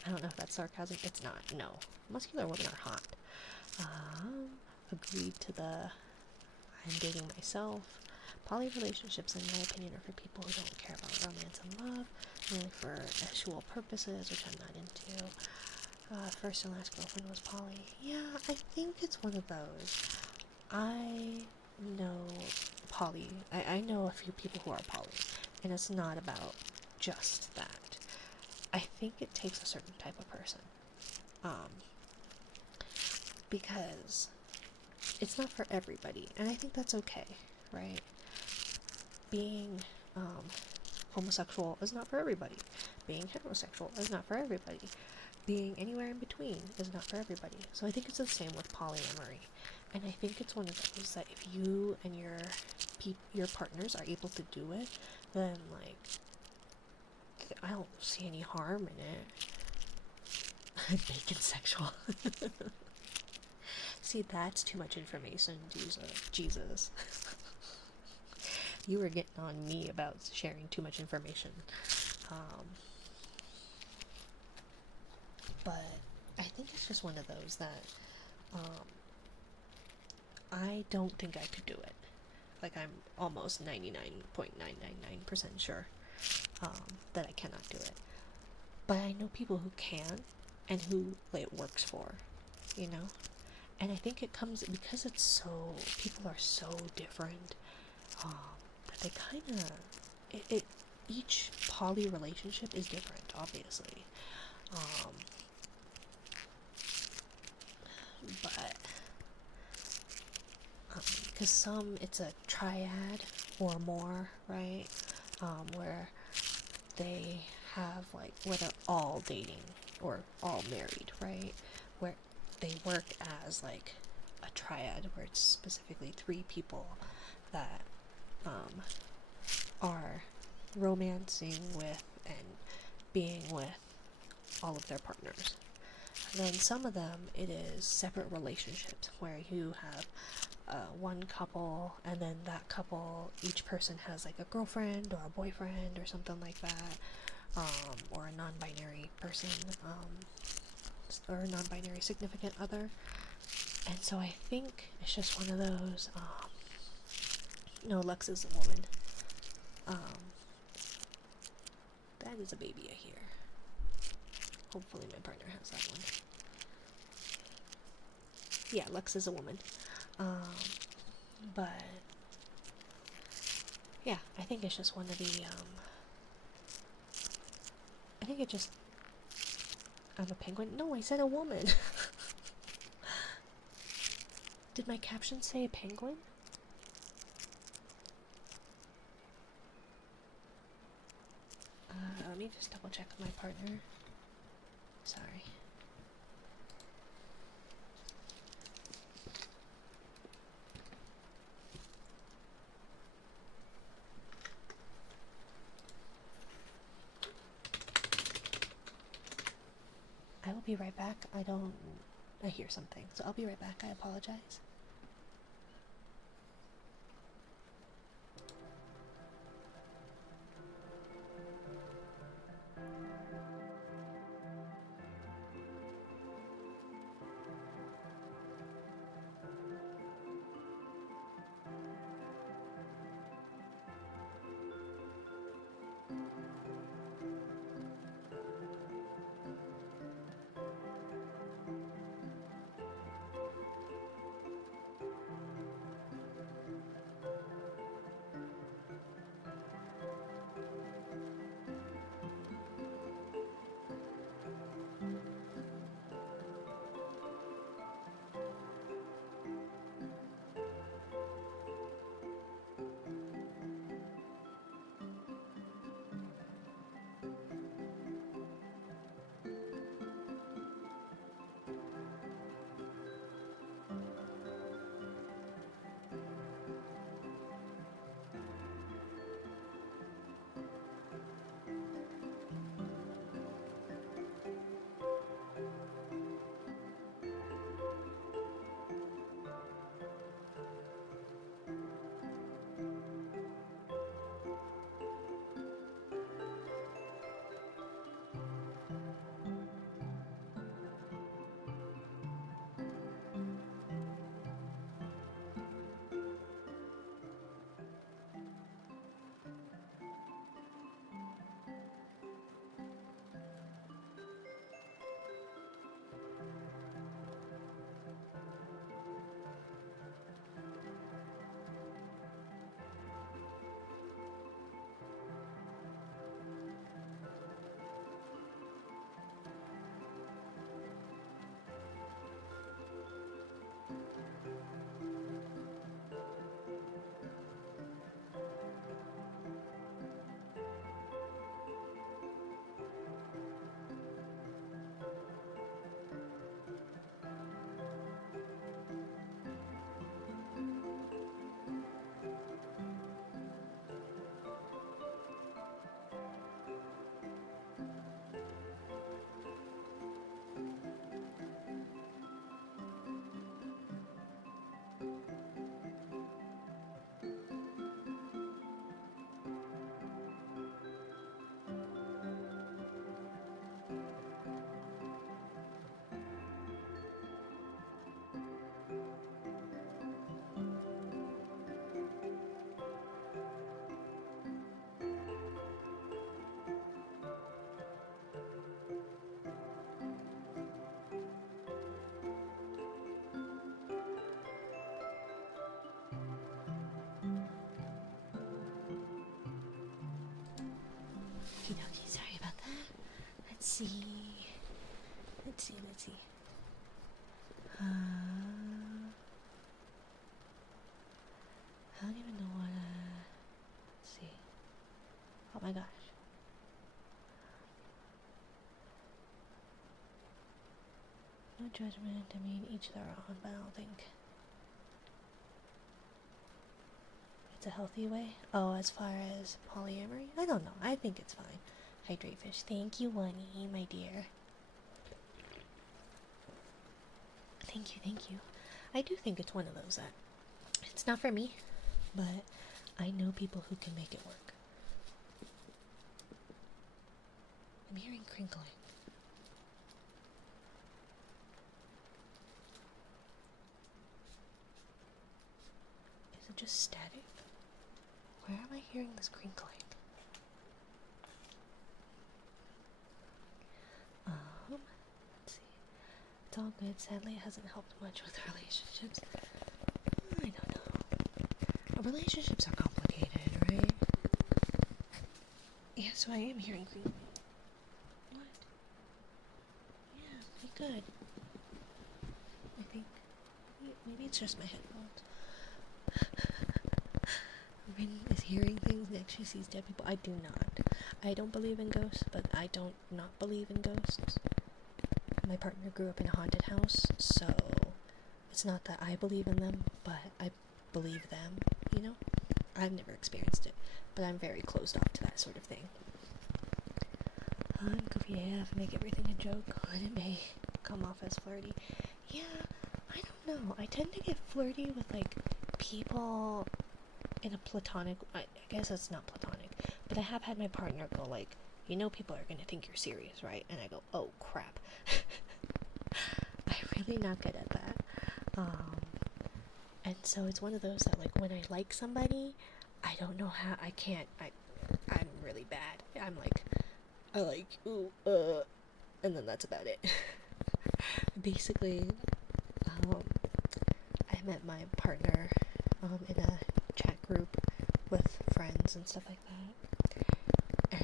I don't know if that's sarcasm. It's not. No, muscular women are hot. Agreed to the I'm dating myself. Poly relationships, in my opinion, are for people who don't care about romance and love, mainly for sexual purposes, which I'm not into. First and last girlfriend was poly. Yeah, I think it's one of those. I know poly. I know a few people who are poly, and it's not about just that. I think it takes a certain type of person. Because it's not for everybody, and I think that's okay, right? Being homosexual is not for everybody. Being heterosexual is not for everybody. Being anywhere in between is not for everybody. So I think it's the same with polyamory. And I think it's one of those that if you and your partners are able to do it, then like I don't see any harm in it. Bacon sexual. See, that's too much information, Jesus. You were getting on me about sharing too much information. Um, but I think it's just one of those that um, I don't think I could do it. Like, I'm almost 99.999% sure that I cannot do it. But I know people who can and who it works for, you know? And I think it comes because it's so, people are so different, that they kind of, each poly relationship is different, obviously. Um, but, because some, it's a triad or more, right? Where they have, like, where they're all dating or all married, right? Where they work as, like, a triad, where it's specifically 3 people that are romancing with and being with all of their partners. And then some of them, it is separate relationships where you have one couple, and then that couple, each person has like a girlfriend or a boyfriend or something like that, or a non-binary person, or a non-binary significant other. And so I think it's just one of those, no, Lux is a woman. That is a baby I hear. Hopefully my partner has that one. Yeah, Lux is a woman. But yeah, I think it's just one of the, I think it just, I'm a penguin. No, I said a woman. Did my caption say a penguin? Let me just double check with my partner. Sorry. I will be right back. I hear something, so I'll be right back. I apologize. Okie dokie, sorry about that. Let's see. I don't even know what, let's see. Oh my gosh. No judgment, I mean, each their own, but I don't think it's a healthy way. Oh, as far as polyamory? I don't know. I think it's fine. Hydrate fish. Thank you, Wani, my dear. Thank you. I do think it's one of those that it's not for me, but I know people who can make it work. I'm hearing crinkling. Is it just static? Where am I hearing this crinkling? Let's see. It's all good. Sadly, it hasn't helped much with relationships. I don't know. Relationships are complicated, right? Yeah, so I am hearing crinkling. What? Yeah, be good. I think maybe it's just my headphones. Rin is hearing things next she sees dead people. I do not. I don't believe in ghosts, but I don't not believe in ghosts. My partner grew up in a haunted house, so it's not that I believe in them, but I believe them, you know? I've never experienced it, but I'm very closed off to that sort of thing. I'm goofy AF, make everything a joke, and it may come off as flirty. Yeah, I don't know. I tend to get flirty with, like, people in a platonic, I guess it's not platonic, but I have had my partner go like, you know people are gonna think you're serious, right? And I go, oh crap. I'm really not good at that. And so it's one of those that, like, when I like somebody, I don't know how, I'm really bad. I'm like, I like, ooh, and then that's about it. Basically, I met my partner, in a chat group with friends and stuff like that, and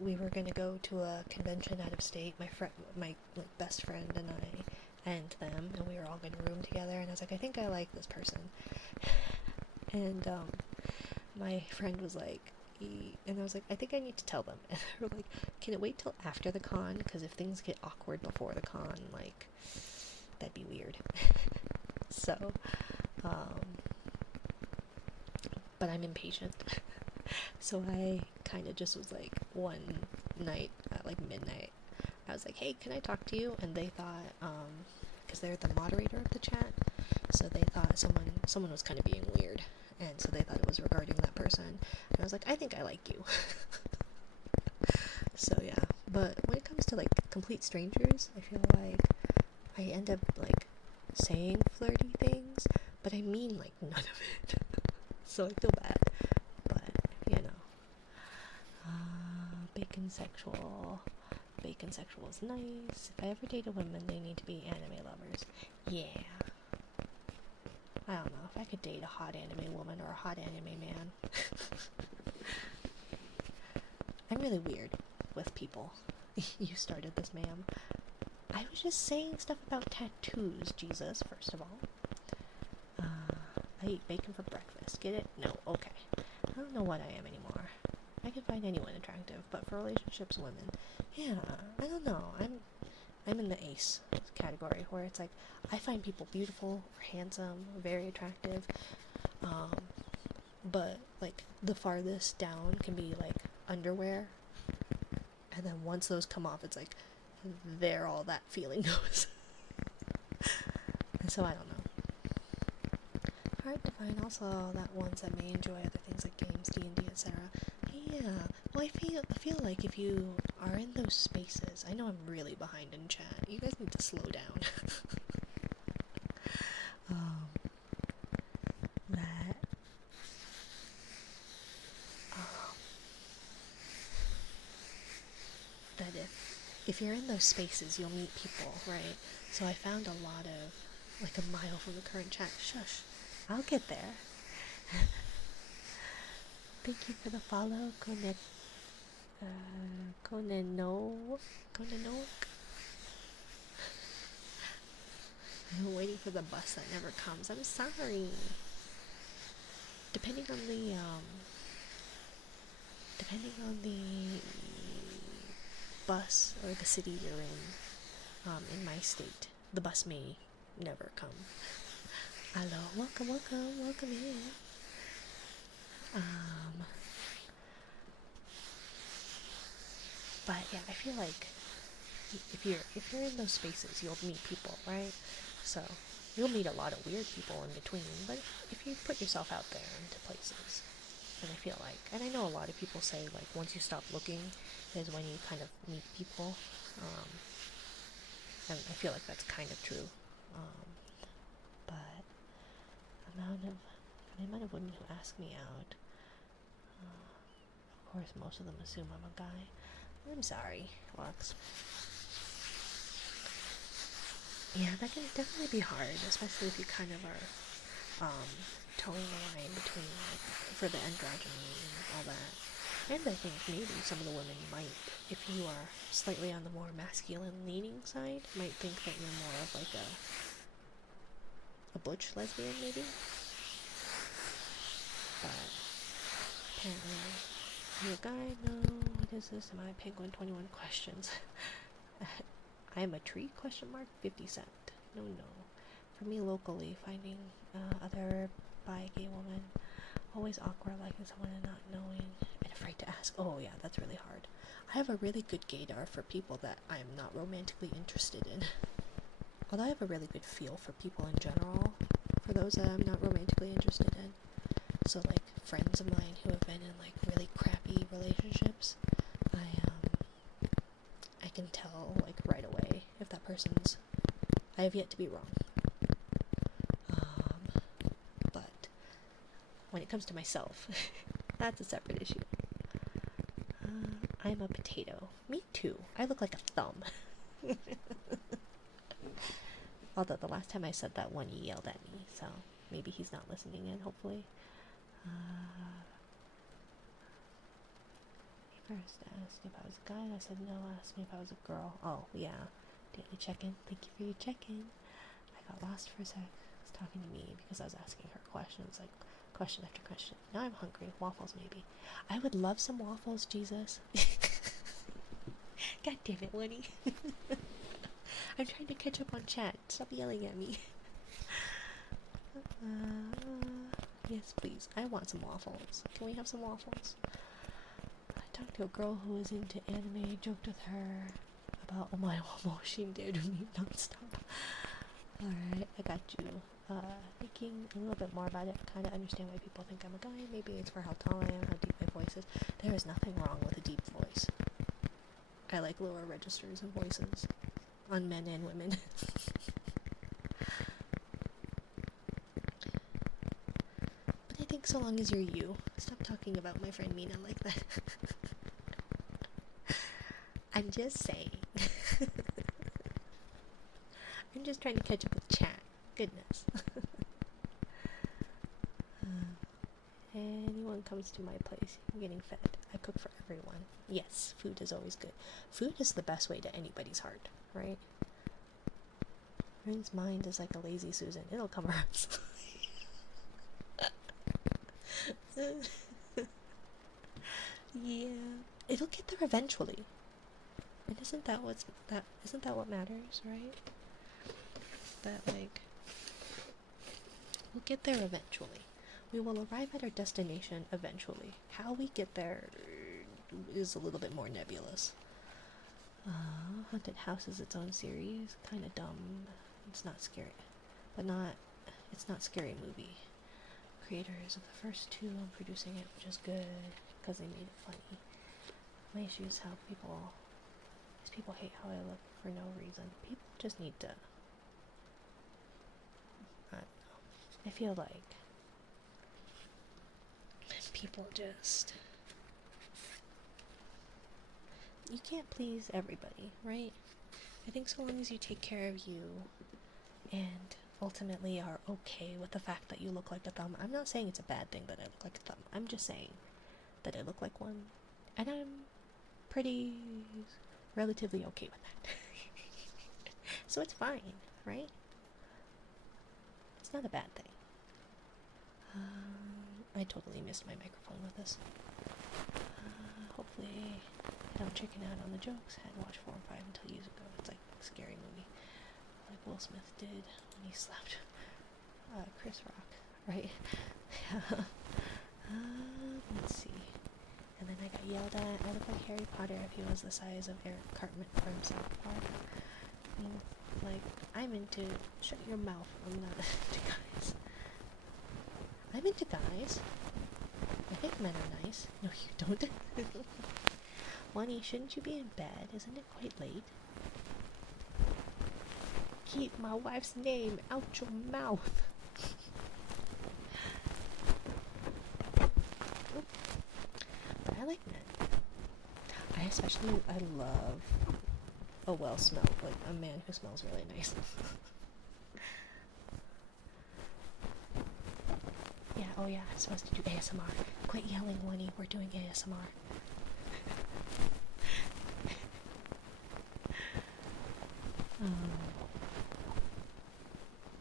we were gonna go to a convention out of state, my best friend and I, and them, and we were all gonna room together, and I was like, I think I like this person, and my friend was like, and I was like, I think I need to tell them, and they were like, can it wait till after the con, because if things get awkward before the con, like, that'd be weird. So, but I'm impatient. So I kind of just was like, one night at like midnight, I was like, hey, can I talk to you? And they thought, because they're the moderator of the chat, so they thought someone was kind of being weird, and so they thought it was regarding that person. And I was like, I think I like you. So yeah, but when it comes to like complete strangers, I feel like I end up like saying flirty things, but I mean like none of it. So I feel bad, but you know. Bacon sexual is nice. If I ever date a woman, they need to be anime lovers. Yeah. I don't know if I could date a hot anime woman or a hot anime man. I'm really weird with people. You started this, ma'am. I was just saying stuff about tattoos, Jesus, first of all. I eat bacon for breakfast. Get it? No. Okay. I don't know what I am anymore. I can find anyone attractive, but for relationships, women. Yeah, I don't know. I'm in the ace category, where it's like, I find people beautiful, or handsome, very attractive, but like the farthest down can be like underwear, and then once those come off, it's like there all that feeling goes. And so I don't know. Hard to find also that ones that may enjoy other things like games, D&D, etc. Yeah, well, I feel like if you are in those spaces, I know I'm really behind in chat. You guys need to slow down. That if you're in those spaces, you'll meet people, right? So I found a lot of, like, a mile from the current chat. Shush, I'll get there. Thank you for the follow, Koneno. Koneno. I'm waiting for the bus that never comes. I'm sorry. Depending on the bus or the city you're in my state, the bus may never come. Hello, welcome in. But yeah, I feel like if you're in those spaces, you'll meet people, right? So you'll meet a lot of weird people in between, but if you put yourself out there into places, and I feel like, and I know a lot of people say like once you stop looking is when you kind of meet people, and I feel like that's kind of true. But the amount of women who ask me out, of course, most of them assume I'm a guy. I'm sorry, Lux. Yeah, that can definitely be hard, especially if you kind of are towing the line between, like, for the androgyny and all that. And I think maybe some of the women might, if you are slightly on the more masculine leaning side, might think that you're more of like a butch lesbian, maybe. But apparently, you're a guy? No. What is this? Am I Penguin 21 questions? I am a tree? Question mark? 50 Cent. No. For me, locally, finding other bi gay woman, always awkward liking someone and not knowing, and afraid to ask. Oh yeah, that's really hard. I have a really good gaydar for people that I am not romantically interested in. Although I have a really good feel for people in general, for those that I'm not romantically interested in. So like friends of mine who have been in like really crappy relationships, I can tell like right away if that person's. I have yet to be wrong. But when it comes to myself, that's a separate issue. I'm a potato. Me too. I look like a thumb. Although the last time I said that, one yelled at me, so maybe he's not listening in, hopefully. He first asked if I was a guy, and I said no. Asked me if I was a girl. Oh, yeah. Daily check-in. Thank you for your check-in. I got lost for a sec. He was talking to me because I was asking her questions, like question after question. Now I'm hungry. Waffles, maybe. I would love some waffles, Jesus. God damn it, Woody. I'm trying to catch up on chat. Stop yelling at me. Yes, please. I want some waffles. Can we have some waffles? I talked to a girl who was into anime, joked with her about my she dared me non-stop. Alright, I got you. Thinking a little bit more about it, kind of understand why people think I'm a guy. Maybe it's for how tall I am, how deep my voice is. There is nothing wrong with a deep voice. I like lower registers of voices on men and women. But I think so long as you're you. Stop talking about my friend Mina like that. I'm just saying. I'm just trying to catch up with chat. Goodness. Anyone comes to my place, I'm getting fed. I cook for everyone. Yes, food is always good. Food is the best way to anybody's heart, right? Friend's mind is like a lazy Susan. It'll come around. Yeah, it'll get there eventually. And isn't that what matters, right? That like we'll get there eventually. We will arrive at our destination eventually. How we get there is a little bit more nebulous. Haunted House is its own series. Kind of dumb. It's not scary. It's not scary movie. Creators of the first two on producing it, which is good, because they made it funny. My issue is how people hate how I look for no reason. People just need to, I don't know. I feel like people just, you can't please everybody, right? I think so long as you take care of you and ultimately are okay with the fact that you look like a thumb. I'm not saying it's a bad thing that I look like a thumb. I'm just saying that I look like one, and I'm pretty relatively okay with that. So it's fine, right? It's not a bad thing. I totally missed my microphone with this. Hopefully I don't chicken out on the jokes. I had watched 4 and 5 until years ago. It's like a scary movie, like Will Smith did when he slapped Chris Rock, right? Let's see. And then I got yelled at. I look like Harry Potter if he was the size of Eric Cartman from South Park. I mean, like, I'm into... Shut your mouth. I'm not into guys. I'm into guys. I think men are nice. No, you don't. Wani, shouldn't you be in bed? Isn't it quite late? Keep my wife's name out your mouth. But I like men. I love a well-smelled, like a man who smells really nice. Yeah, oh yeah, I'm supposed to do ASMR. Quit yelling, Winnie, we're doing ASMR.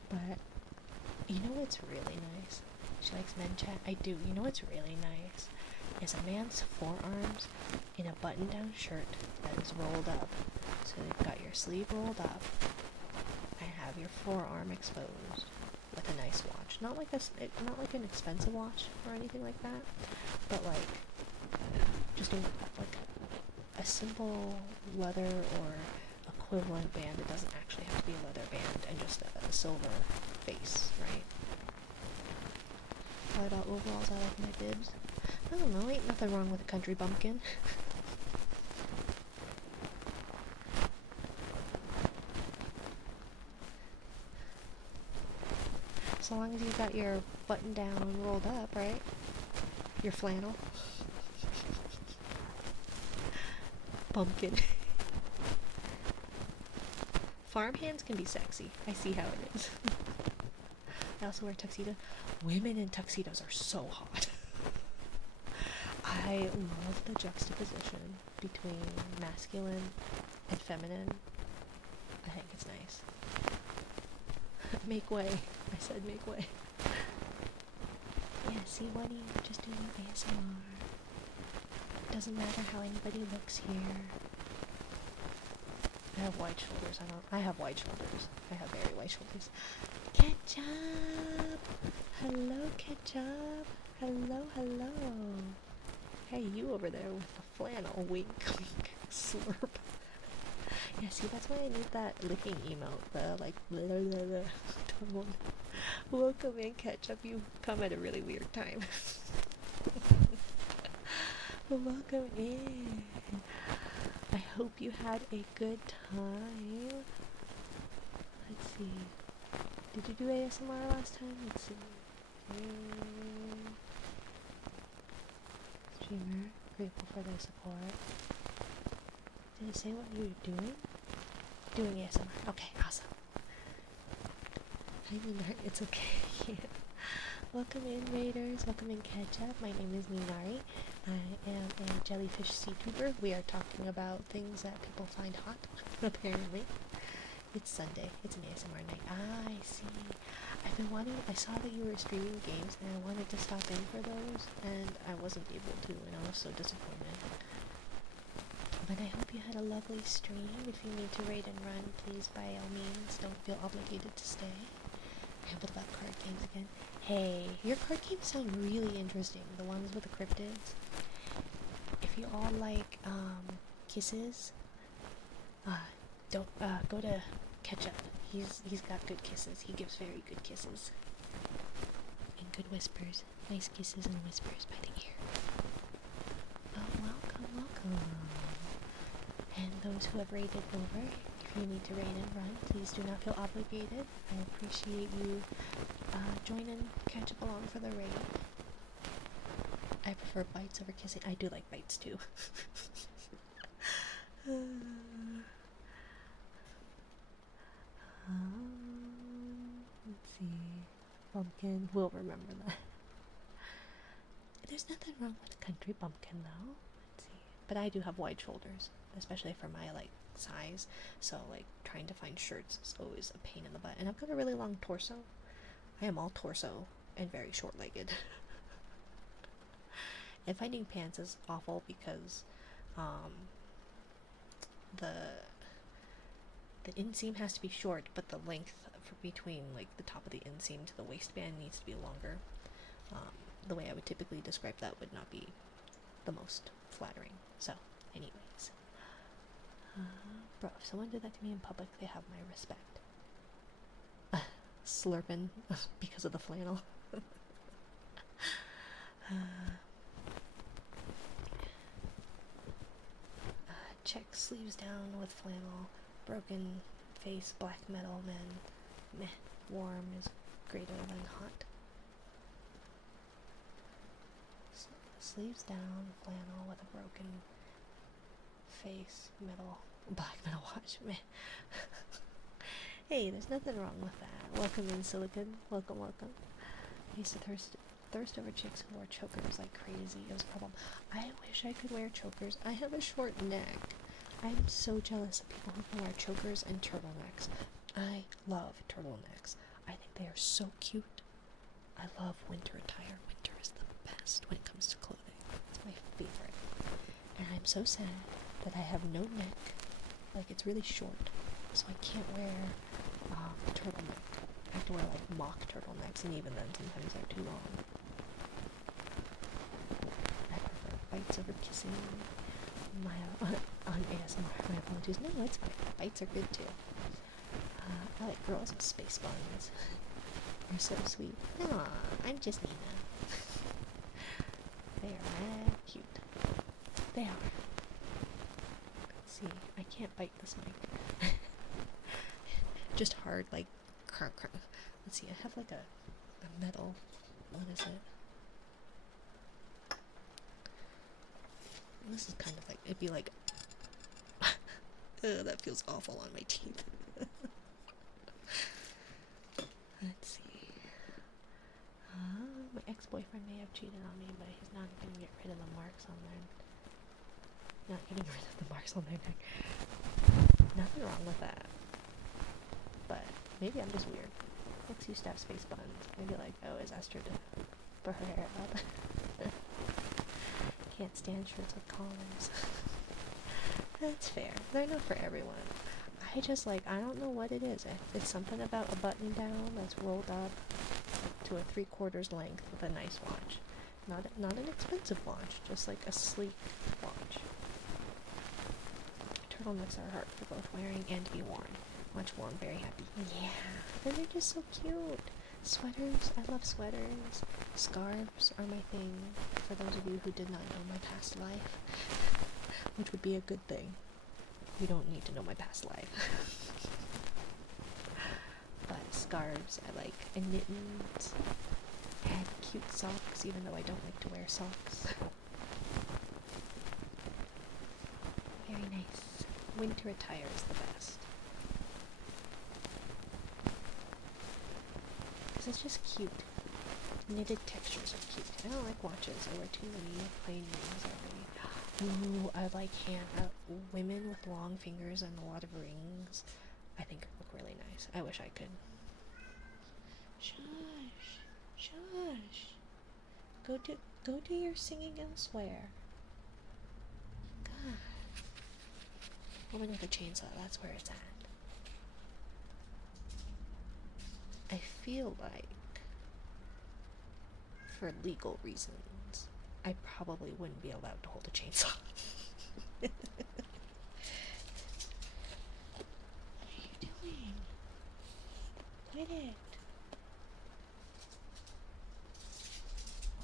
But, you know what's really nice? She likes men chat. I do. You know what's really nice? Is a man's forearms in a button-down shirt that is rolled up. So you've got your sleeve rolled up and have your forearm exposed with a nice watch. Not like an expensive watch or anything like that, but like just like a simple leather or equivalent band. It doesn't actually have to be a leather band, and just a silver face, right? What about overalls? I like my bibs. I don't know, ain't nothing wrong with a country bumpkin. So long as you got your button down rolled up, right? Your flannel. Pumpkin. Farmhands can be sexy. I see how it is. I also wear tuxedo. Women in tuxedos are so hot. I love the juxtaposition between masculine and feminine. I think it's nice. Make way. I said make way. Yeah, see, Winnie, we're just doing ASMR. Doesn't matter how anybody looks here. I have wide shoulders. I have wide shoulders. I have very wide shoulders. Ketchup! Hello, Ketchup! Hello, hello! Hey, you over there with the flannel. Wink, wink, slurp. Yeah, see, that's why I need that licking emote. The, like, blah, blah, blah, tone. Welcome in, Ketchup. You come at a really weird time. Welcome in. I hope you had a good time. Let's see. Did you do ASMR last time? Let's see. Streamer, grateful for their support. Did it say what you were doing? Doing ASMR. Okay, awesome. Hi, Minari. It's okay. Yeah. Welcome in, Raiders. Welcome in, Ketchup. My name is Minari. I am a jellyfish sea-tuber. We are talking about things that people find hot, apparently. It's Sunday. It's an ASMR night. Ah, I see. I saw that you were streaming games, and I wanted to stop in for those, and I wasn't able to, and I was so disappointed. But I hope you had a lovely stream. If you need to raid and run, please, by all means, don't feel obligated to stay. Rambled about card games again. Hey, your card games sound really interesting. The ones with the cryptids. If you all like, kisses, don't, go to Ketchup. He's got good kisses. He gives very good kisses. And good whispers. Nice kisses and whispers by the ear. Oh, welcome, welcome. And those who have raided over, if you need to raid and run, please do not feel obligated. I appreciate you joining Ketchup along for the raid. I prefer bites over kissing. I do like bites too. Let's see. Pumpkin. We'll remember that. There's nothing wrong with country bumpkin though. Let's see. But I do have wide shoulders, especially for my like size. So like trying to find shirts is always a pain in the butt. And I've got a really long torso. I am all torso and very short-legged. And finding pants is awful because the inseam has to be short, but the length for between like the top of the inseam to the waistband needs to be longer. The way I would typically describe that would not be the most flattering. So, anyways, bro, if someone did that to me in public, they have my respect. Slurping because of the flannel. Check sleeves down with flannel. Broken face, black metal men. Meh. Warm is greater than hot. Sleeves down, flannel with a broken face, metal, black metal watch. Meh. Hey, there's nothing wrong with that. Welcome in, Silicon. Welcome, welcome. I used to thirst over chicks who wore chokers like crazy. It was a problem. I wish I could wear chokers. I have a short neck. I'm so jealous of people who can wear chokers and turtlenecks. I love turtlenecks. I think they are so cute. I love winter attire. Winter is the best when it comes to clothing. It's my favorite. And I'm so sad that I have no neck. Like, it's really short. So I can't wear a turtleneck. I have to wear like mock turtlenecks, and even then sometimes they're too long. I prefer bites over kissing. On ASMR, my apologies. No, it's fine. Bites are good too. I like girls with space buns. They're so sweet. Aw, I'm just Nina. They are mad cute. They are. Let's see, I can't bite this mic. Just hard, like, crunch. Let's see, I have like a metal, what is it? This is kind of like, it'd be like, that feels awful on my teeth. Let's see. My ex-boyfriend may have cheated on me, but he's not going to get rid of the marks on their... Not getting rid of the marks on their neck. Nothing wrong with that. But maybe I'm just weird. Ex used to have space buns. Maybe like, oh, is Esther to put her hair up? Can't stand shirts with collars. That's fair. They're not for everyone. I just like, I don't know what it is. It's something about a button down that's rolled up to a 3/4 length with a nice watch. Not an expensive watch, just like a sleek watch. Turtlenecks are hard for both wearing and to be worn. Much worn, very happy. Yeah, and they're just so cute. Sweaters, I love sweaters. Scarves are my thing, for those of you who did not know my past life. Which would be a good thing. You don't need to know my past life. But scarves, I like. And mittens. And cute socks, even though I don't like to wear socks. Very nice. Winter attire is the best. Because it's just cute. Knitted textures are cute. I don't like watches. I wear too many plain rings already. Ooh, I like women with long fingers and a lot of rings. I think look really nice. I wish I could. Shush. Shush. Go do your singing elsewhere. God. Woman with a chainsaw, that's where it's at. I feel like, for legal reasons, I probably wouldn't be allowed to hold a chainsaw. What are you doing? Quit it.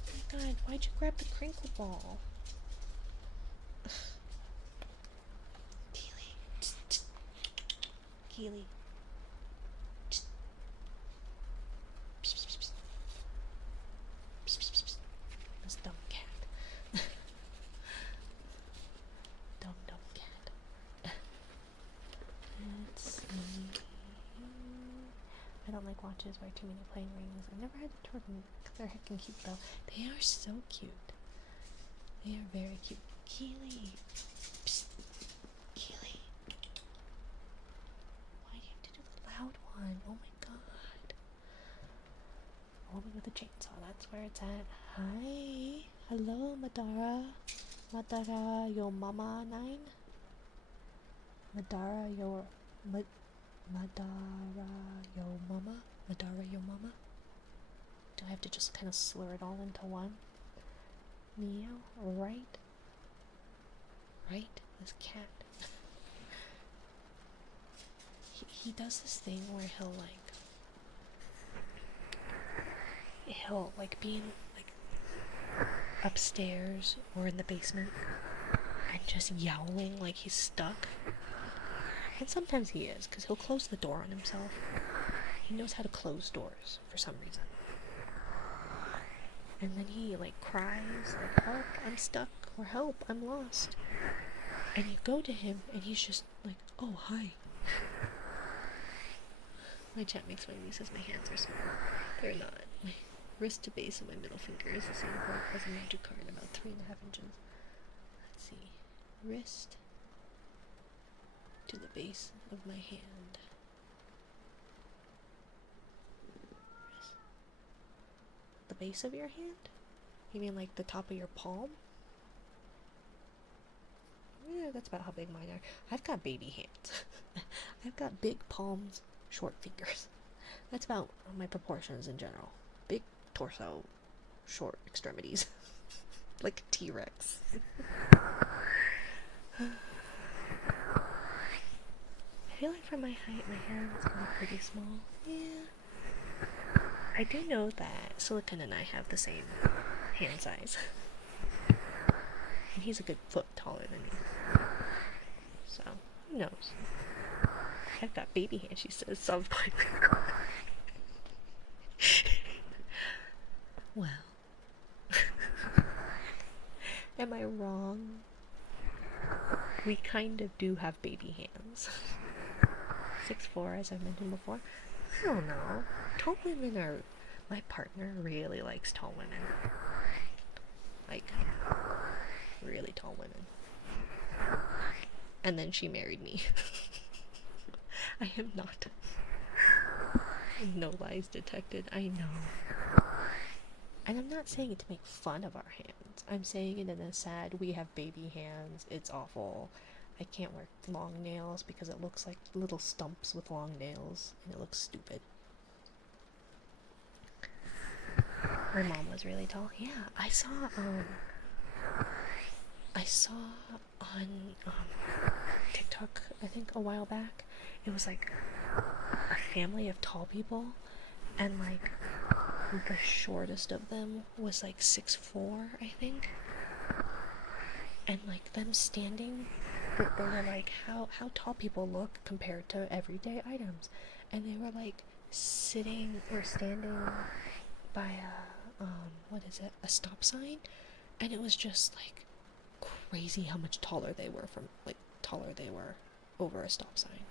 Oh my god, why'd you grab the crinkle ball? Keely. This dumb cat. dumb cat. Let's see. I don't like watches, wear too many plain rings. I've never had a turtle. They're heckin' cute though. They are so cute. They are very cute. Keely. Psst. Keely. Why do you have to do the loud one? Oh my god. A woman with a chainsaw, that's where it's at. Hi. Hello, Madara. Madara, yo mama 9? Madara, yo... Madara, yo mama? Madara, yo mama? Do I have to just kind of slur it all into one? Meow, right? Right? This cat. he does this thing where he'll be in, like, upstairs or in the basement and just yowling like he's stuck. And sometimes he is, because he'll close the door on himself. He knows how to close doors for some reason. And then he, like, cries, like, help, I'm stuck, or help, I'm lost. And you go to him, and he's just like, oh, hi. My chat makes my nieces, my hands are small. They're not. My wrist to base of my middle finger is the same height as a magic card, about 3.5 inches. Let's see. Wrist to the base of my hand. Wrist. The base of your hand? You mean like the top of your palm? Yeah, that's about how big mine are. I've got baby hands. I've got big palms, short fingers. That's about my proportions in general. Big torso, short extremities. Like a T-Rex. I feel like for my height, my hands are pretty small. Yeah. I do know that Silicon and I have the same hand size. And he's a good foot taller than me. So, who knows? I've got baby hands, she says, some point. Well. Am I wrong? We kind of do have baby hands. 6'4", as I've mentioned before. I don't know. Tall women are... My partner really likes tall women. Like, really tall women. And then she married me. I am not. No lies detected. I know. And I'm not saying it to make fun of our hands. I'm saying it in a sad, we have baby hands, it's awful. I can't wear long nails because it looks like little stumps with long nails, and it looks stupid. My mom was really tall. Yeah, I saw on TikTok, I think a while back, it was like a family of tall people, and like the shortest of them was like 6'4", I think. And like them standing, they were like how tall people look compared to everyday items, and they were like sitting or standing by a stop sign, and it was just like crazy how much taller they were over a stop sign.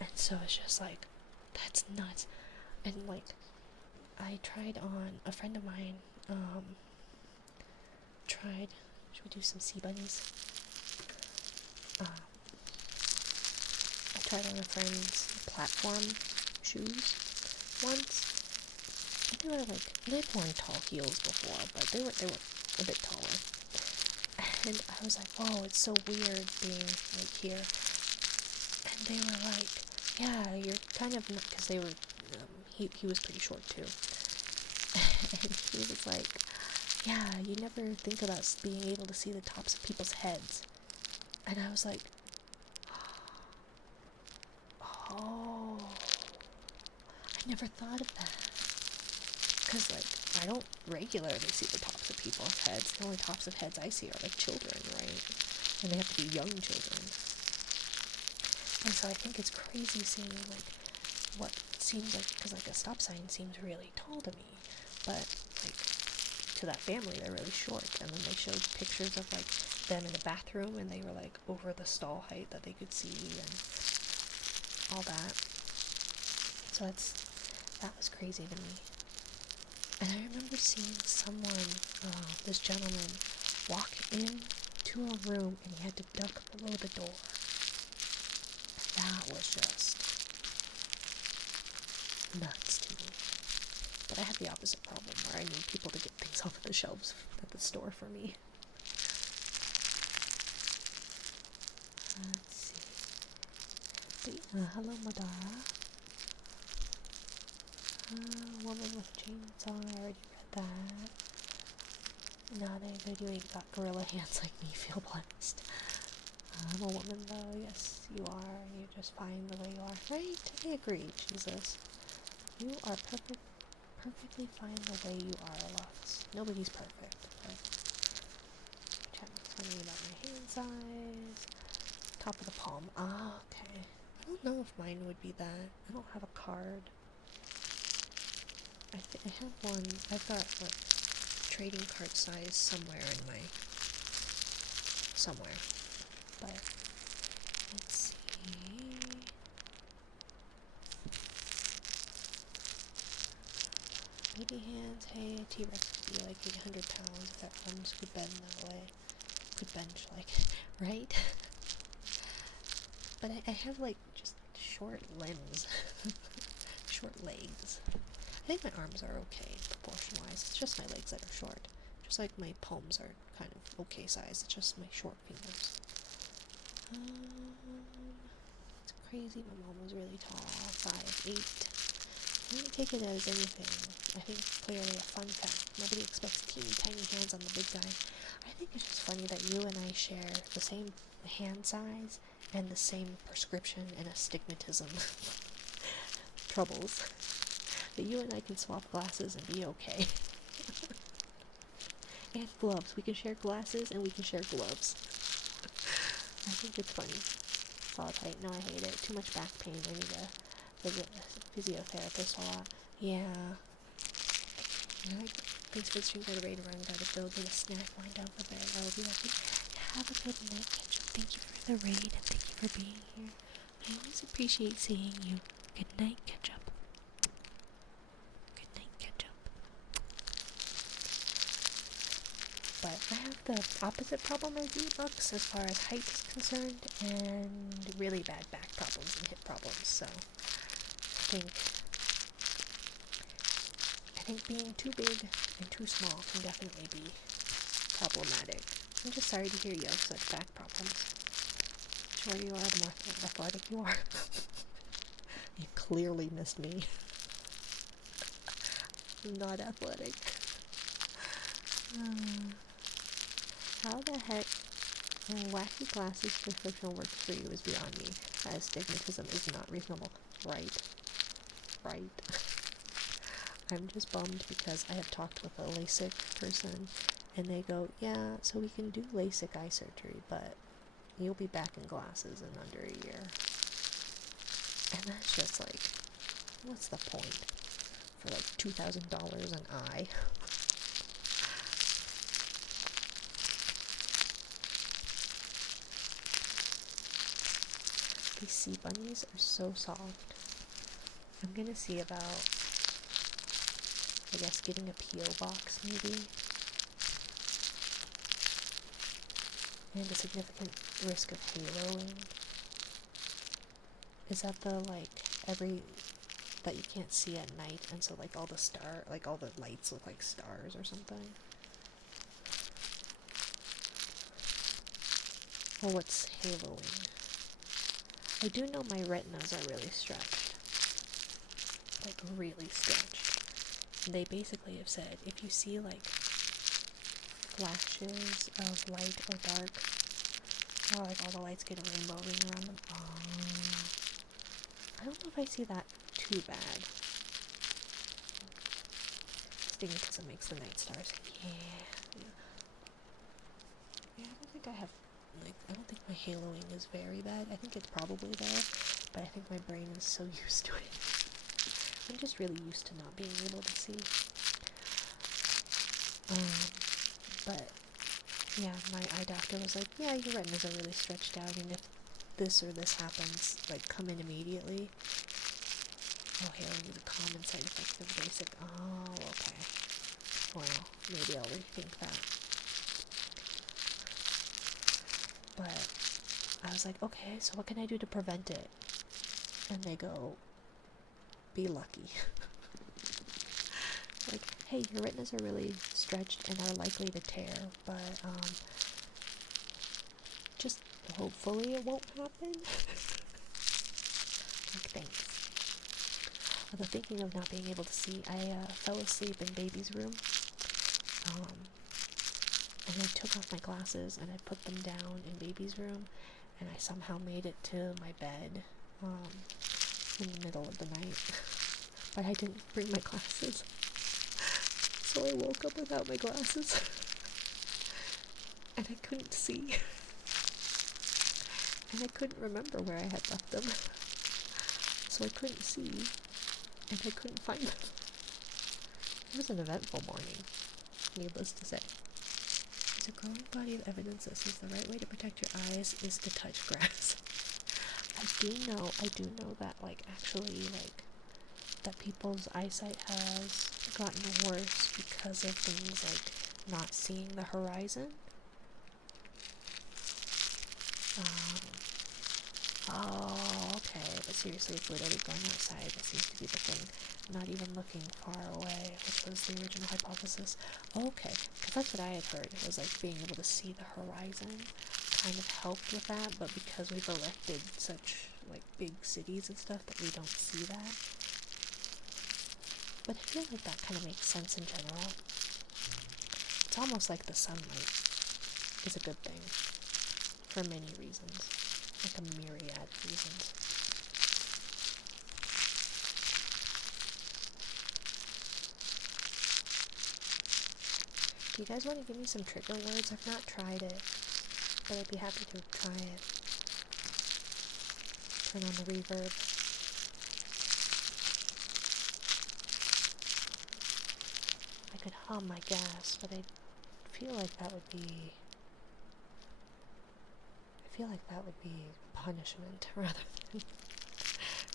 And so it's just like, that's nuts. And like, I tried on, a friend of mine should we do some sea bunnies? I tried on a friend's platform shoes once. And they were like, they've worn tall heels before, but they were a bit taller. And I was like, oh, it's so weird being like here. And they were like, yeah, you're kind of not, because they were, he was pretty short too. And he was like, yeah, you never think about being able to see the tops of people's heads. And I was like, oh, I never thought of that. Because, like, I don't regularly see the tops of people's heads. The only tops of heads I see are, like, children, right? And they have to be young children. And so I think it's crazy seeing, like, what seems like, because, like, a stop sign seems really tall to me. But, like, to that family, they're really short. And then they showed pictures of, like, them in a bathroom, and they were like over the stall height that they could see and all that. So that was crazy to me. And I remember seeing someone, this gentleman, walk into a room and he had to duck below the door. That was just nuts to me. But I have the opposite problem where I need people to get things off of the shelves at the store for me. Let's see. But, hello, Madara. Woman with a chainsaw. I already read that. Not any good you ain't got gorilla hands like me. Feel blessed. I'm a woman though. Yes, you are. You're just fine the way you are. Right? I agree, Jesus. You are perfectly fine the way you are, Lux. Nobody's perfect. But tell me about my hand size. Top of the palm. Ah, okay. I don't know if mine would be that. I don't have a card. I have one. I've got like trading card size somewhere. But let's see. Baby hands. Hey, a T-Rex would be like 800 pounds if that arms could bend that way. Could bench like, right? But I have like just short limbs, short legs. I think my arms are okay proportion-wise. It's just my legs that are short. Just like my palms are kind of okay size. It's just my short fingers. It's crazy. My mom was really tall, 5'8". I didn't take it as anything. I think clearly a fun fact. Nobody expects teeny tiny hands on the big guy. I think it's just funny that you and I share the same hand size and the same prescription and astigmatism troubles. That you and I can swap glasses and be okay. And gloves. We can share glasses and we can share gloves. I think it's funny. It's all tight. No, I hate it. Too much back pain. I need a physiotherapist a lot. Yeah. Thanks for the stream. Got ready to run. Got to go get a snack lined up for there. I'll be like, have a good night, Ketchup. Thank you for the raid and thank you for being here. I always appreciate seeing you. Good night, Ketchup. Good night, Ketchup. But I have the opposite problem as you, Lux, as far as height is concerned, and really bad back problems and hip problems. So I think being too big and too small can definitely be problematic. I'm just sorry to hear you have such back problems. The shorter you are, the more athletic you are. You clearly missed me. I'm not athletic. How the heck wacky glasses prescription works for you is beyond me, as stigmatism is not reasonable. Right. I'm just bummed because I have talked with a LASIK person and they go, yeah, so we can do LASIK eye surgery, but you'll be back in glasses in under a year. And that's just like, what's the point? For like $2,000 an eye. These sea bunnies are so soft. I'm gonna see about, I guess, getting a P.O. box maybe. And a significant risk of haloing. Is that the, like, that you can't see at night, and so, like, all the lights look like stars or something? Or what's haloing? I do know my retinas are really stretched. Like, really stretched. And they basically have said, if you see, like, flashes of light or dark, or, like, all the lights get a rainbow ring around them, I don't know if I see that too bad. Stigmatism makes the night stars. Yeah, I don't think I have, like, I don't think my haloing is very bad. I think it's probably there, but I think my brain is so used to it. I'm just really used to not being able to see. But Yeah, my eye doctor was like, yeah, your retinas are really stretched out, and if this or this happens, like, come in immediately. Oh, here are the common side effects of basic. Oh, okay. Well, maybe I'll rethink that. But I was like, okay, so what can I do to prevent it? And they go, be lucky. Like, hey, your retinas are really stretched and are likely to tear, but just hopefully it won't happen. Like, thanks. Although thinking of not being able to see, I fell asleep in baby's room, and I took off my glasses and I put them down in baby's room, and I somehow made it to my bed in the middle of the night, but I didn't bring my glasses, so I woke up without my glasses, and I couldn't see, and I couldn't remember where I had left them, so I couldn't see, and I couldn't find them. It was an eventful morning, needless to say. There's a growing body of evidence that says the right way to protect your eyes is to touch grass. I do know that, like, actually, like, that people's eyesight has gotten worse because of things like not seeing the horizon. Oh, okay, but seriously, it's literally going outside. That seems to be the thing. Not even looking far away, which was the original hypothesis. Okay, because that's what I had heard. It was like being able to see the horizon kind of helped with that, but because we've elected such like big cities and stuff that we don't see that. But I feel like that kind of makes sense in general. It's almost like the sunlight is a good thing for many reasons, like a myriad of reasons. Do you guys want to give me some trigger words? I've not tried it, but I'd be happy to try it. Turn on the reverb. I could hum, I guess, but I feel like that would be punishment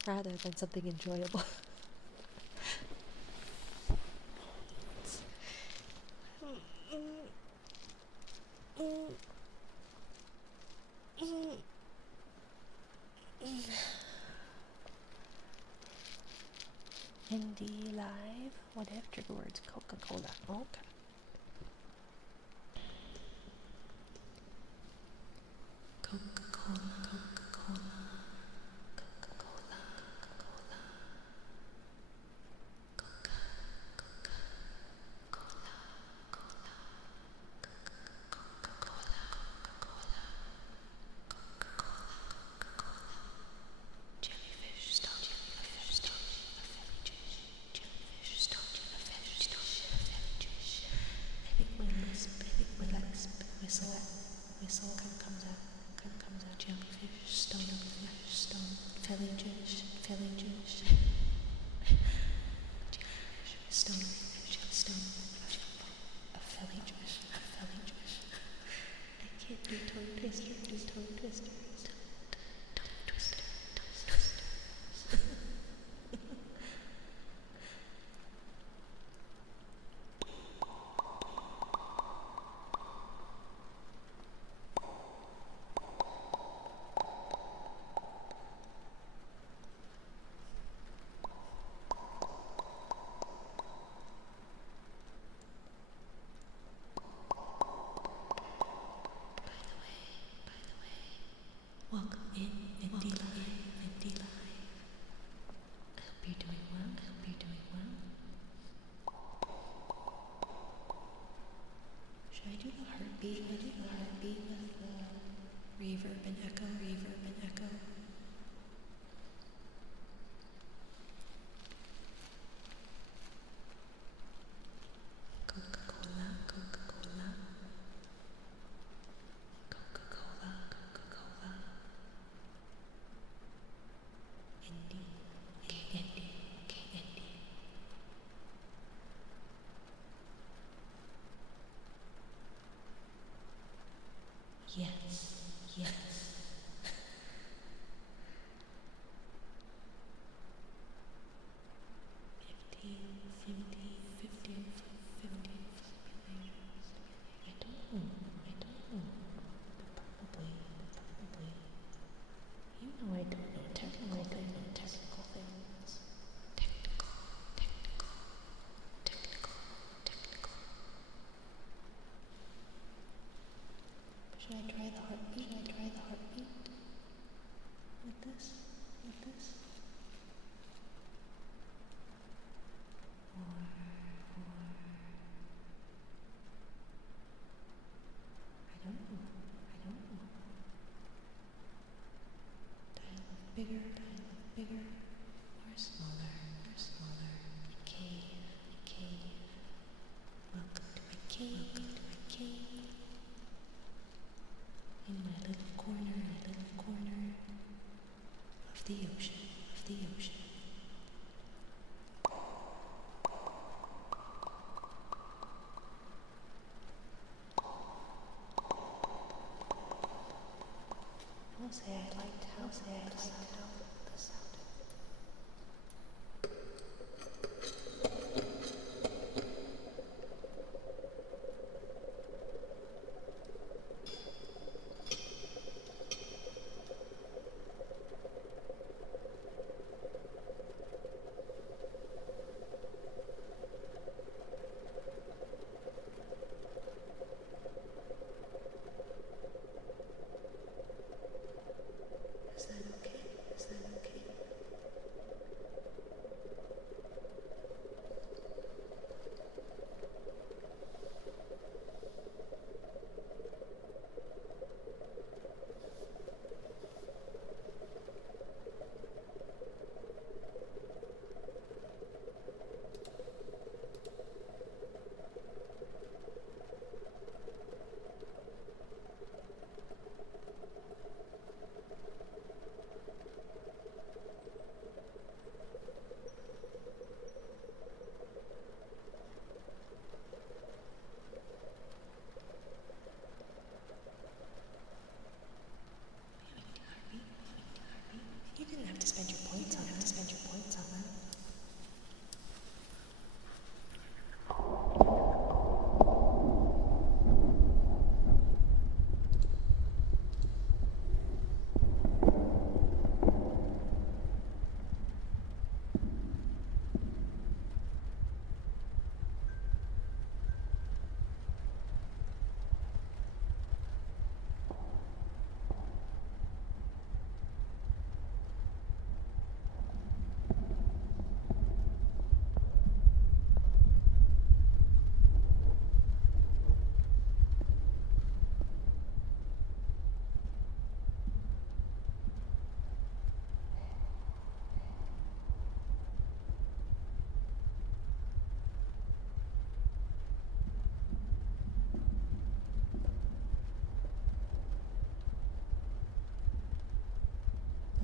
rather than something enjoyable. Indie Live. What if trigger words? Coca-Cola. Okay. Coca-Cola. Coca-Cola. Coca-Cola. Coca-Cola. Coca. Coca. Cola. Cola. Coca-Cola. Cola. Coca-Cola. Jellyfish. Stone. Jellyfish. Stone. Jellyfish. Stone. Jellyfish. Stone.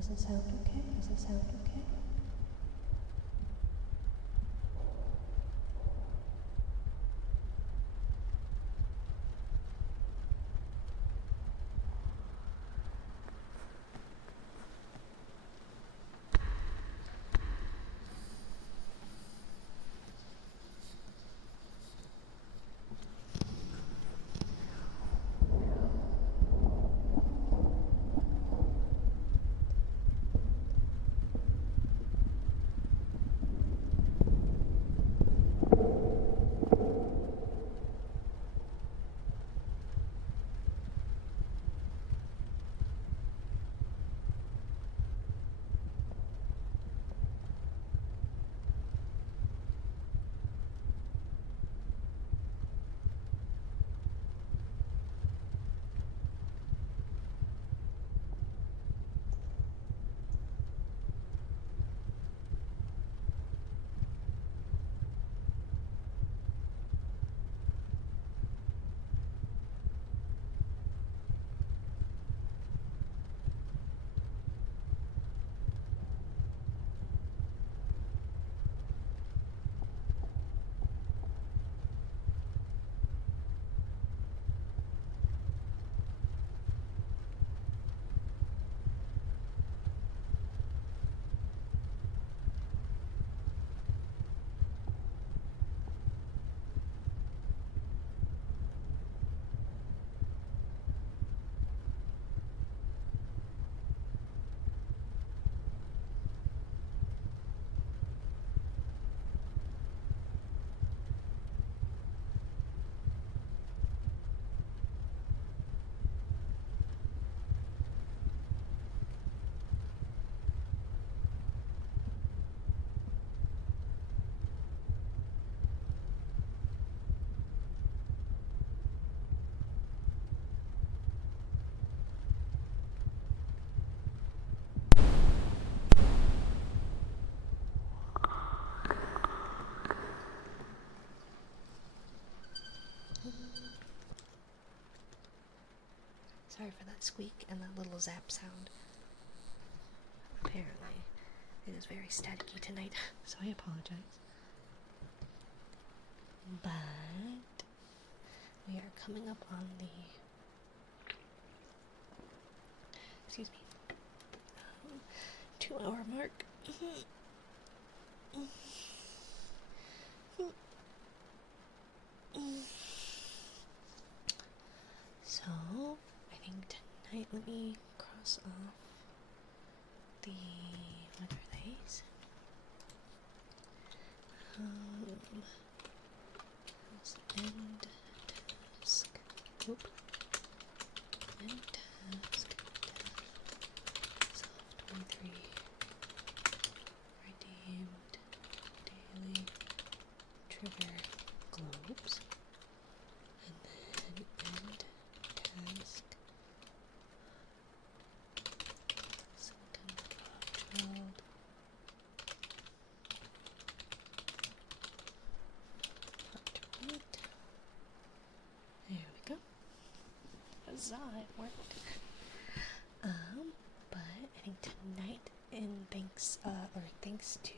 Does it sound okay? Does it sound okay? Sorry for that squeak and that little zap sound. Apparently, it is very staticky tonight, so I apologize. But we are coming up on the 2-hour mark. So, I think tonight, let me cross off the, what are these? End task. Oop. End task. Self 23. Redeemed. Daily. Trigger globes. And then end task. Some kind of child. There we go. Huzzah, it worked. But I think tonight, thanks to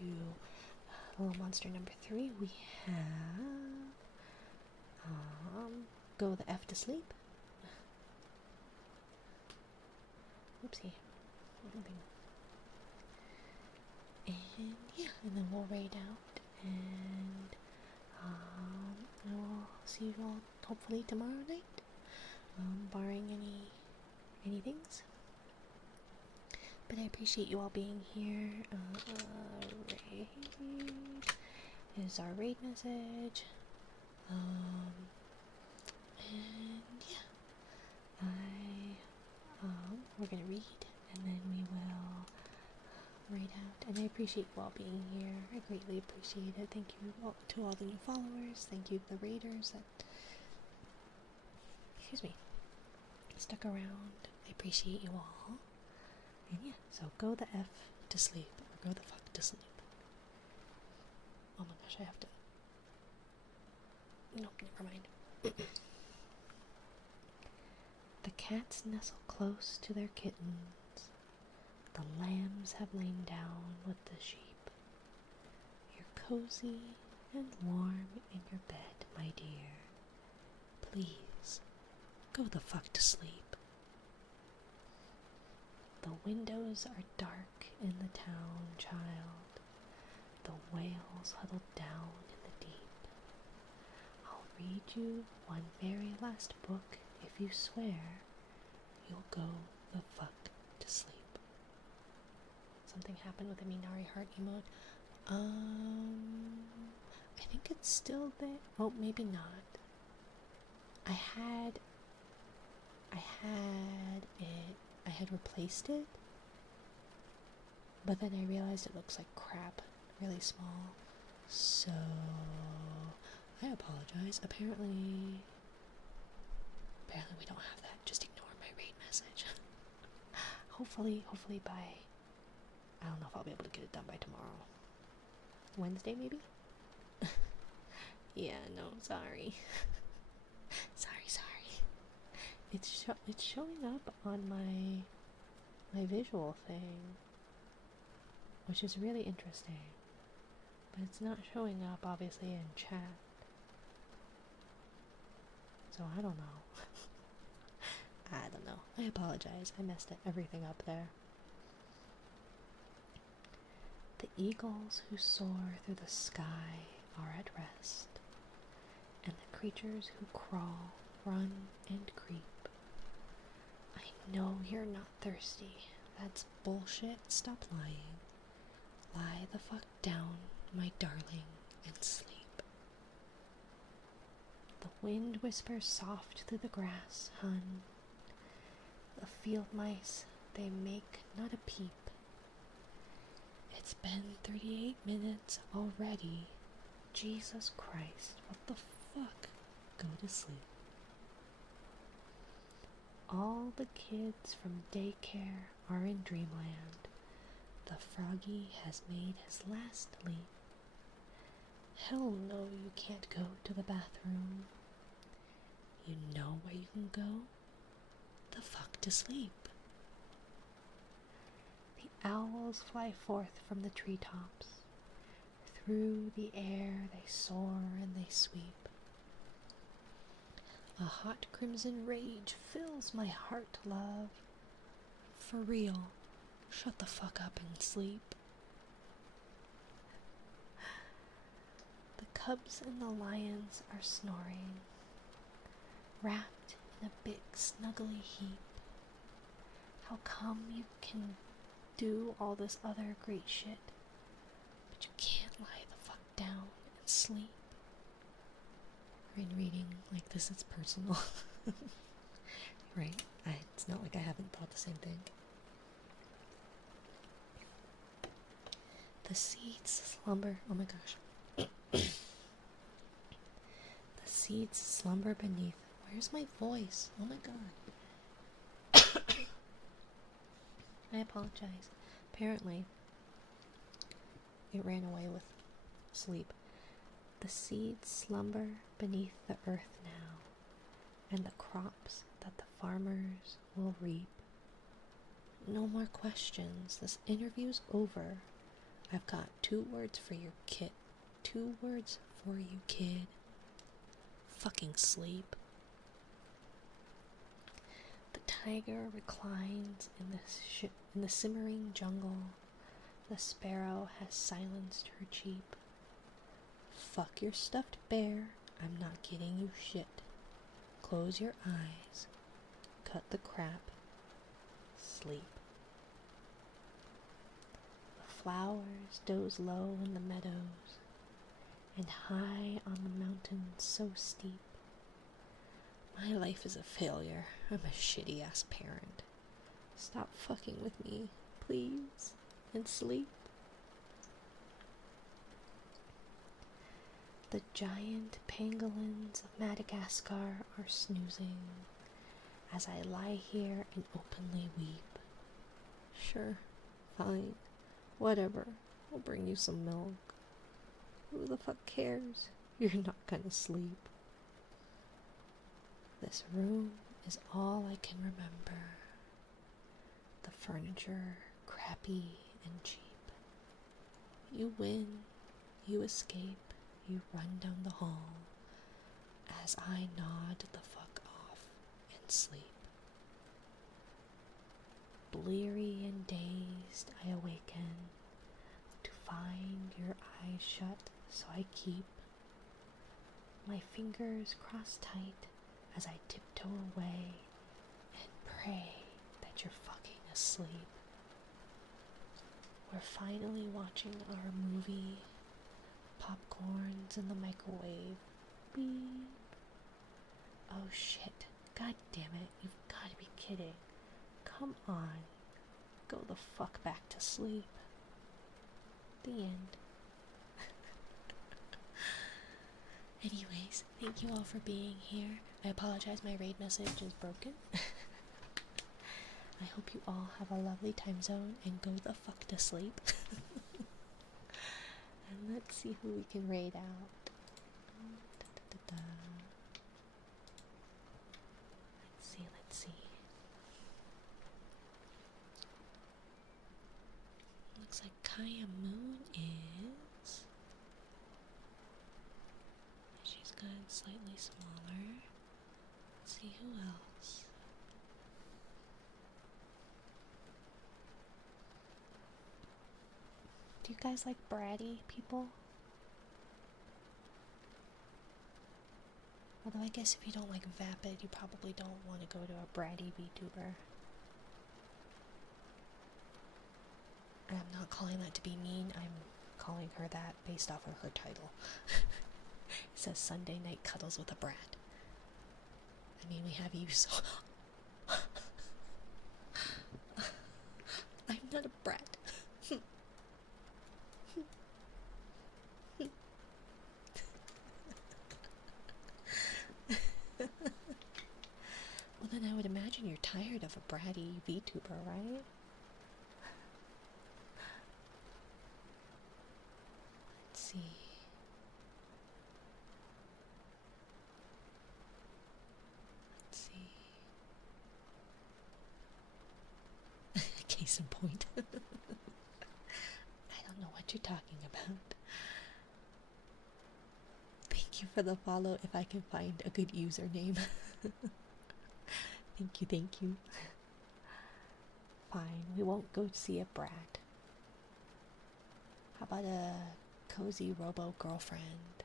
Little Monster number 3, we have Go the F to Sleep. Oopsie. And yeah, and then we'll raid out, and I will see you all hopefully tomorrow night, barring any things. But I appreciate you all being here. Raid is our raid message. And yeah, we're gonna read, and then we will raid out. And I appreciate you all being here. I greatly appreciate it. Thank you to all the new followers. Thank you to the raiders that, stuck around. I appreciate you all. And yeah, so go the F to sleep, or go the fuck to sleep. Oh my gosh, I have to. Nope, never mind. The cats nestle close to their kittens. The lambs have lain down with the sheep. You're cozy and warm in your bed, my dear. Please, go the fuck to sleep. The windows are dark in the town, child. The whales huddled down in the deep. I'll read you one very last book if you swear you'll go the fuck to sleep. Something happened with the Minari heart emote. I think it's still there. Oh, maybe not. I had replaced it, but then I realized it looks like crap, really small. So I apologize. Apparently we don't have that. Just ignore my raid message. hopefully by, I don't know if I'll be able to get it done by tomorrow. Wednesday maybe? Yeah, no, sorry. sorry. It's showing up on my visual thing, which is really interesting. But it's not showing up, obviously, in chat. So I don't know. I apologize. I messed everything up there. The eagles who soar through the sky are at rest, and the creatures who crawl, run, and creep. I know you're not thirsty. That's bullshit. Stop lying. Lie the fuck down, my darling, and sleep. The wind whispers soft through the grass, hun. The field mice, they make not a peep. It's been 38 minutes already. Jesus Christ, what the fuck? Go to sleep. All the kids from daycare are in dreamland. The froggy has made his last leap. Hell no, you can't go to the bathroom. You know where you can go? The fuck to sleep. The owls fly forth from the treetops. Through the air they soar and they sweep. A hot crimson rage fills my heart, love. For real, shut the fuck up and sleep. The cubs and the lions are snoring, wrapped in a big snuggly heap. How come you can do all this other great shit, but you can't lie the fuck down and sleep? In reading like this, it's personal. Right? It's not like I haven't thought the same thing. The seeds slumber. Oh my gosh. The seeds slumber beneath. Where's my voice? Oh my god. I apologize. Apparently, it ran away with sleep. The seeds slumber beneath the earth now, and the crops that the farmers will reap. No more questions. This interview's over. I've got 2 words for your kid. 2 words for you, kid. Fucking sleep. The tiger reclines in the simmering jungle. The sparrow has silenced her cheep. Fuck your stuffed bear, I'm not getting you shit. Close your eyes, cut the crap, sleep. The flowers doze low in the meadows, and high on the mountains so steep. My life is a failure, I'm a shitty ass parent. Stop fucking with me, please, and sleep. The giant pangolins of Madagascar are snoozing as I lie here and openly weep. Sure, fine, whatever, I'll bring you some milk. Who the fuck cares? You're not gonna sleep. This room is all I can remember. The furniture crappy and cheap. You win, you escape, you run down the hall, as I nod the fuck off and sleep. Bleary and dazed, I awaken to find your eyes shut, so I keep my fingers crossed tight as I tiptoe away and pray that you're fucking asleep. We're finally watching our movie. Popcorn's in the microwave. Beep. Oh shit. God damn it. You've got to be kidding. Come on. Go the fuck back to sleep. The end. Anyways, thank you all for being here. I apologize, my raid message is broken. I hope you all have a lovely time zone and go the fuck to sleep. And let's see who we can raid out. Let's see. Looks like Kaya Moon is... She's good, slightly smaller. Let's see who else. Do you guys like bratty people? Although I guess if you don't like Vapid, you probably don't want to go to a bratty VTuber. And I'm not calling that to be mean, I'm calling her that based off of her title. It says Sunday Night Cuddles with a Brat. I mean, we have you, so... I'm not a brat. Well, then I would imagine you're tired of a bratty VTuber, right? Let's see. Case in point. I don't know what you're talking about. Thank you for the follow if I can find a good username. Thank you. Fine, we won't go see a brat. How about a cozy robo girlfriend?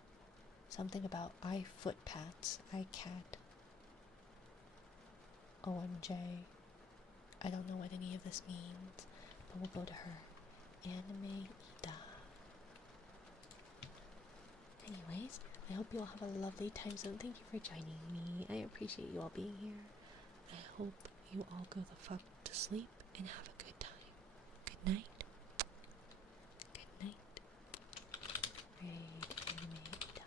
Something about I foot pats, I cat. OMJ. I don't know what any of this means, but we'll go to her. Anime Ida. Anyways, I hope you all have a lovely time zone. Thank you for joining me. I appreciate you all being here. I hope you all go the fuck to sleep and have a good time. Good night. Good night. Raid Anime Ida.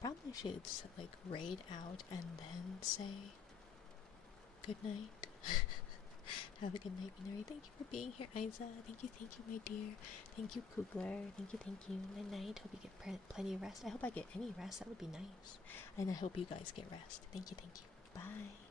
Probably should like raid out and then say good night. Have a good night, Minori. Thank you for being here, Isa. Thank you, my dear. Thank you, Kugler. Thank you. Good night. Hope you get plenty of rest. I hope I get any rest. That would be nice. And I hope you guys get rest. Thank you. Bye.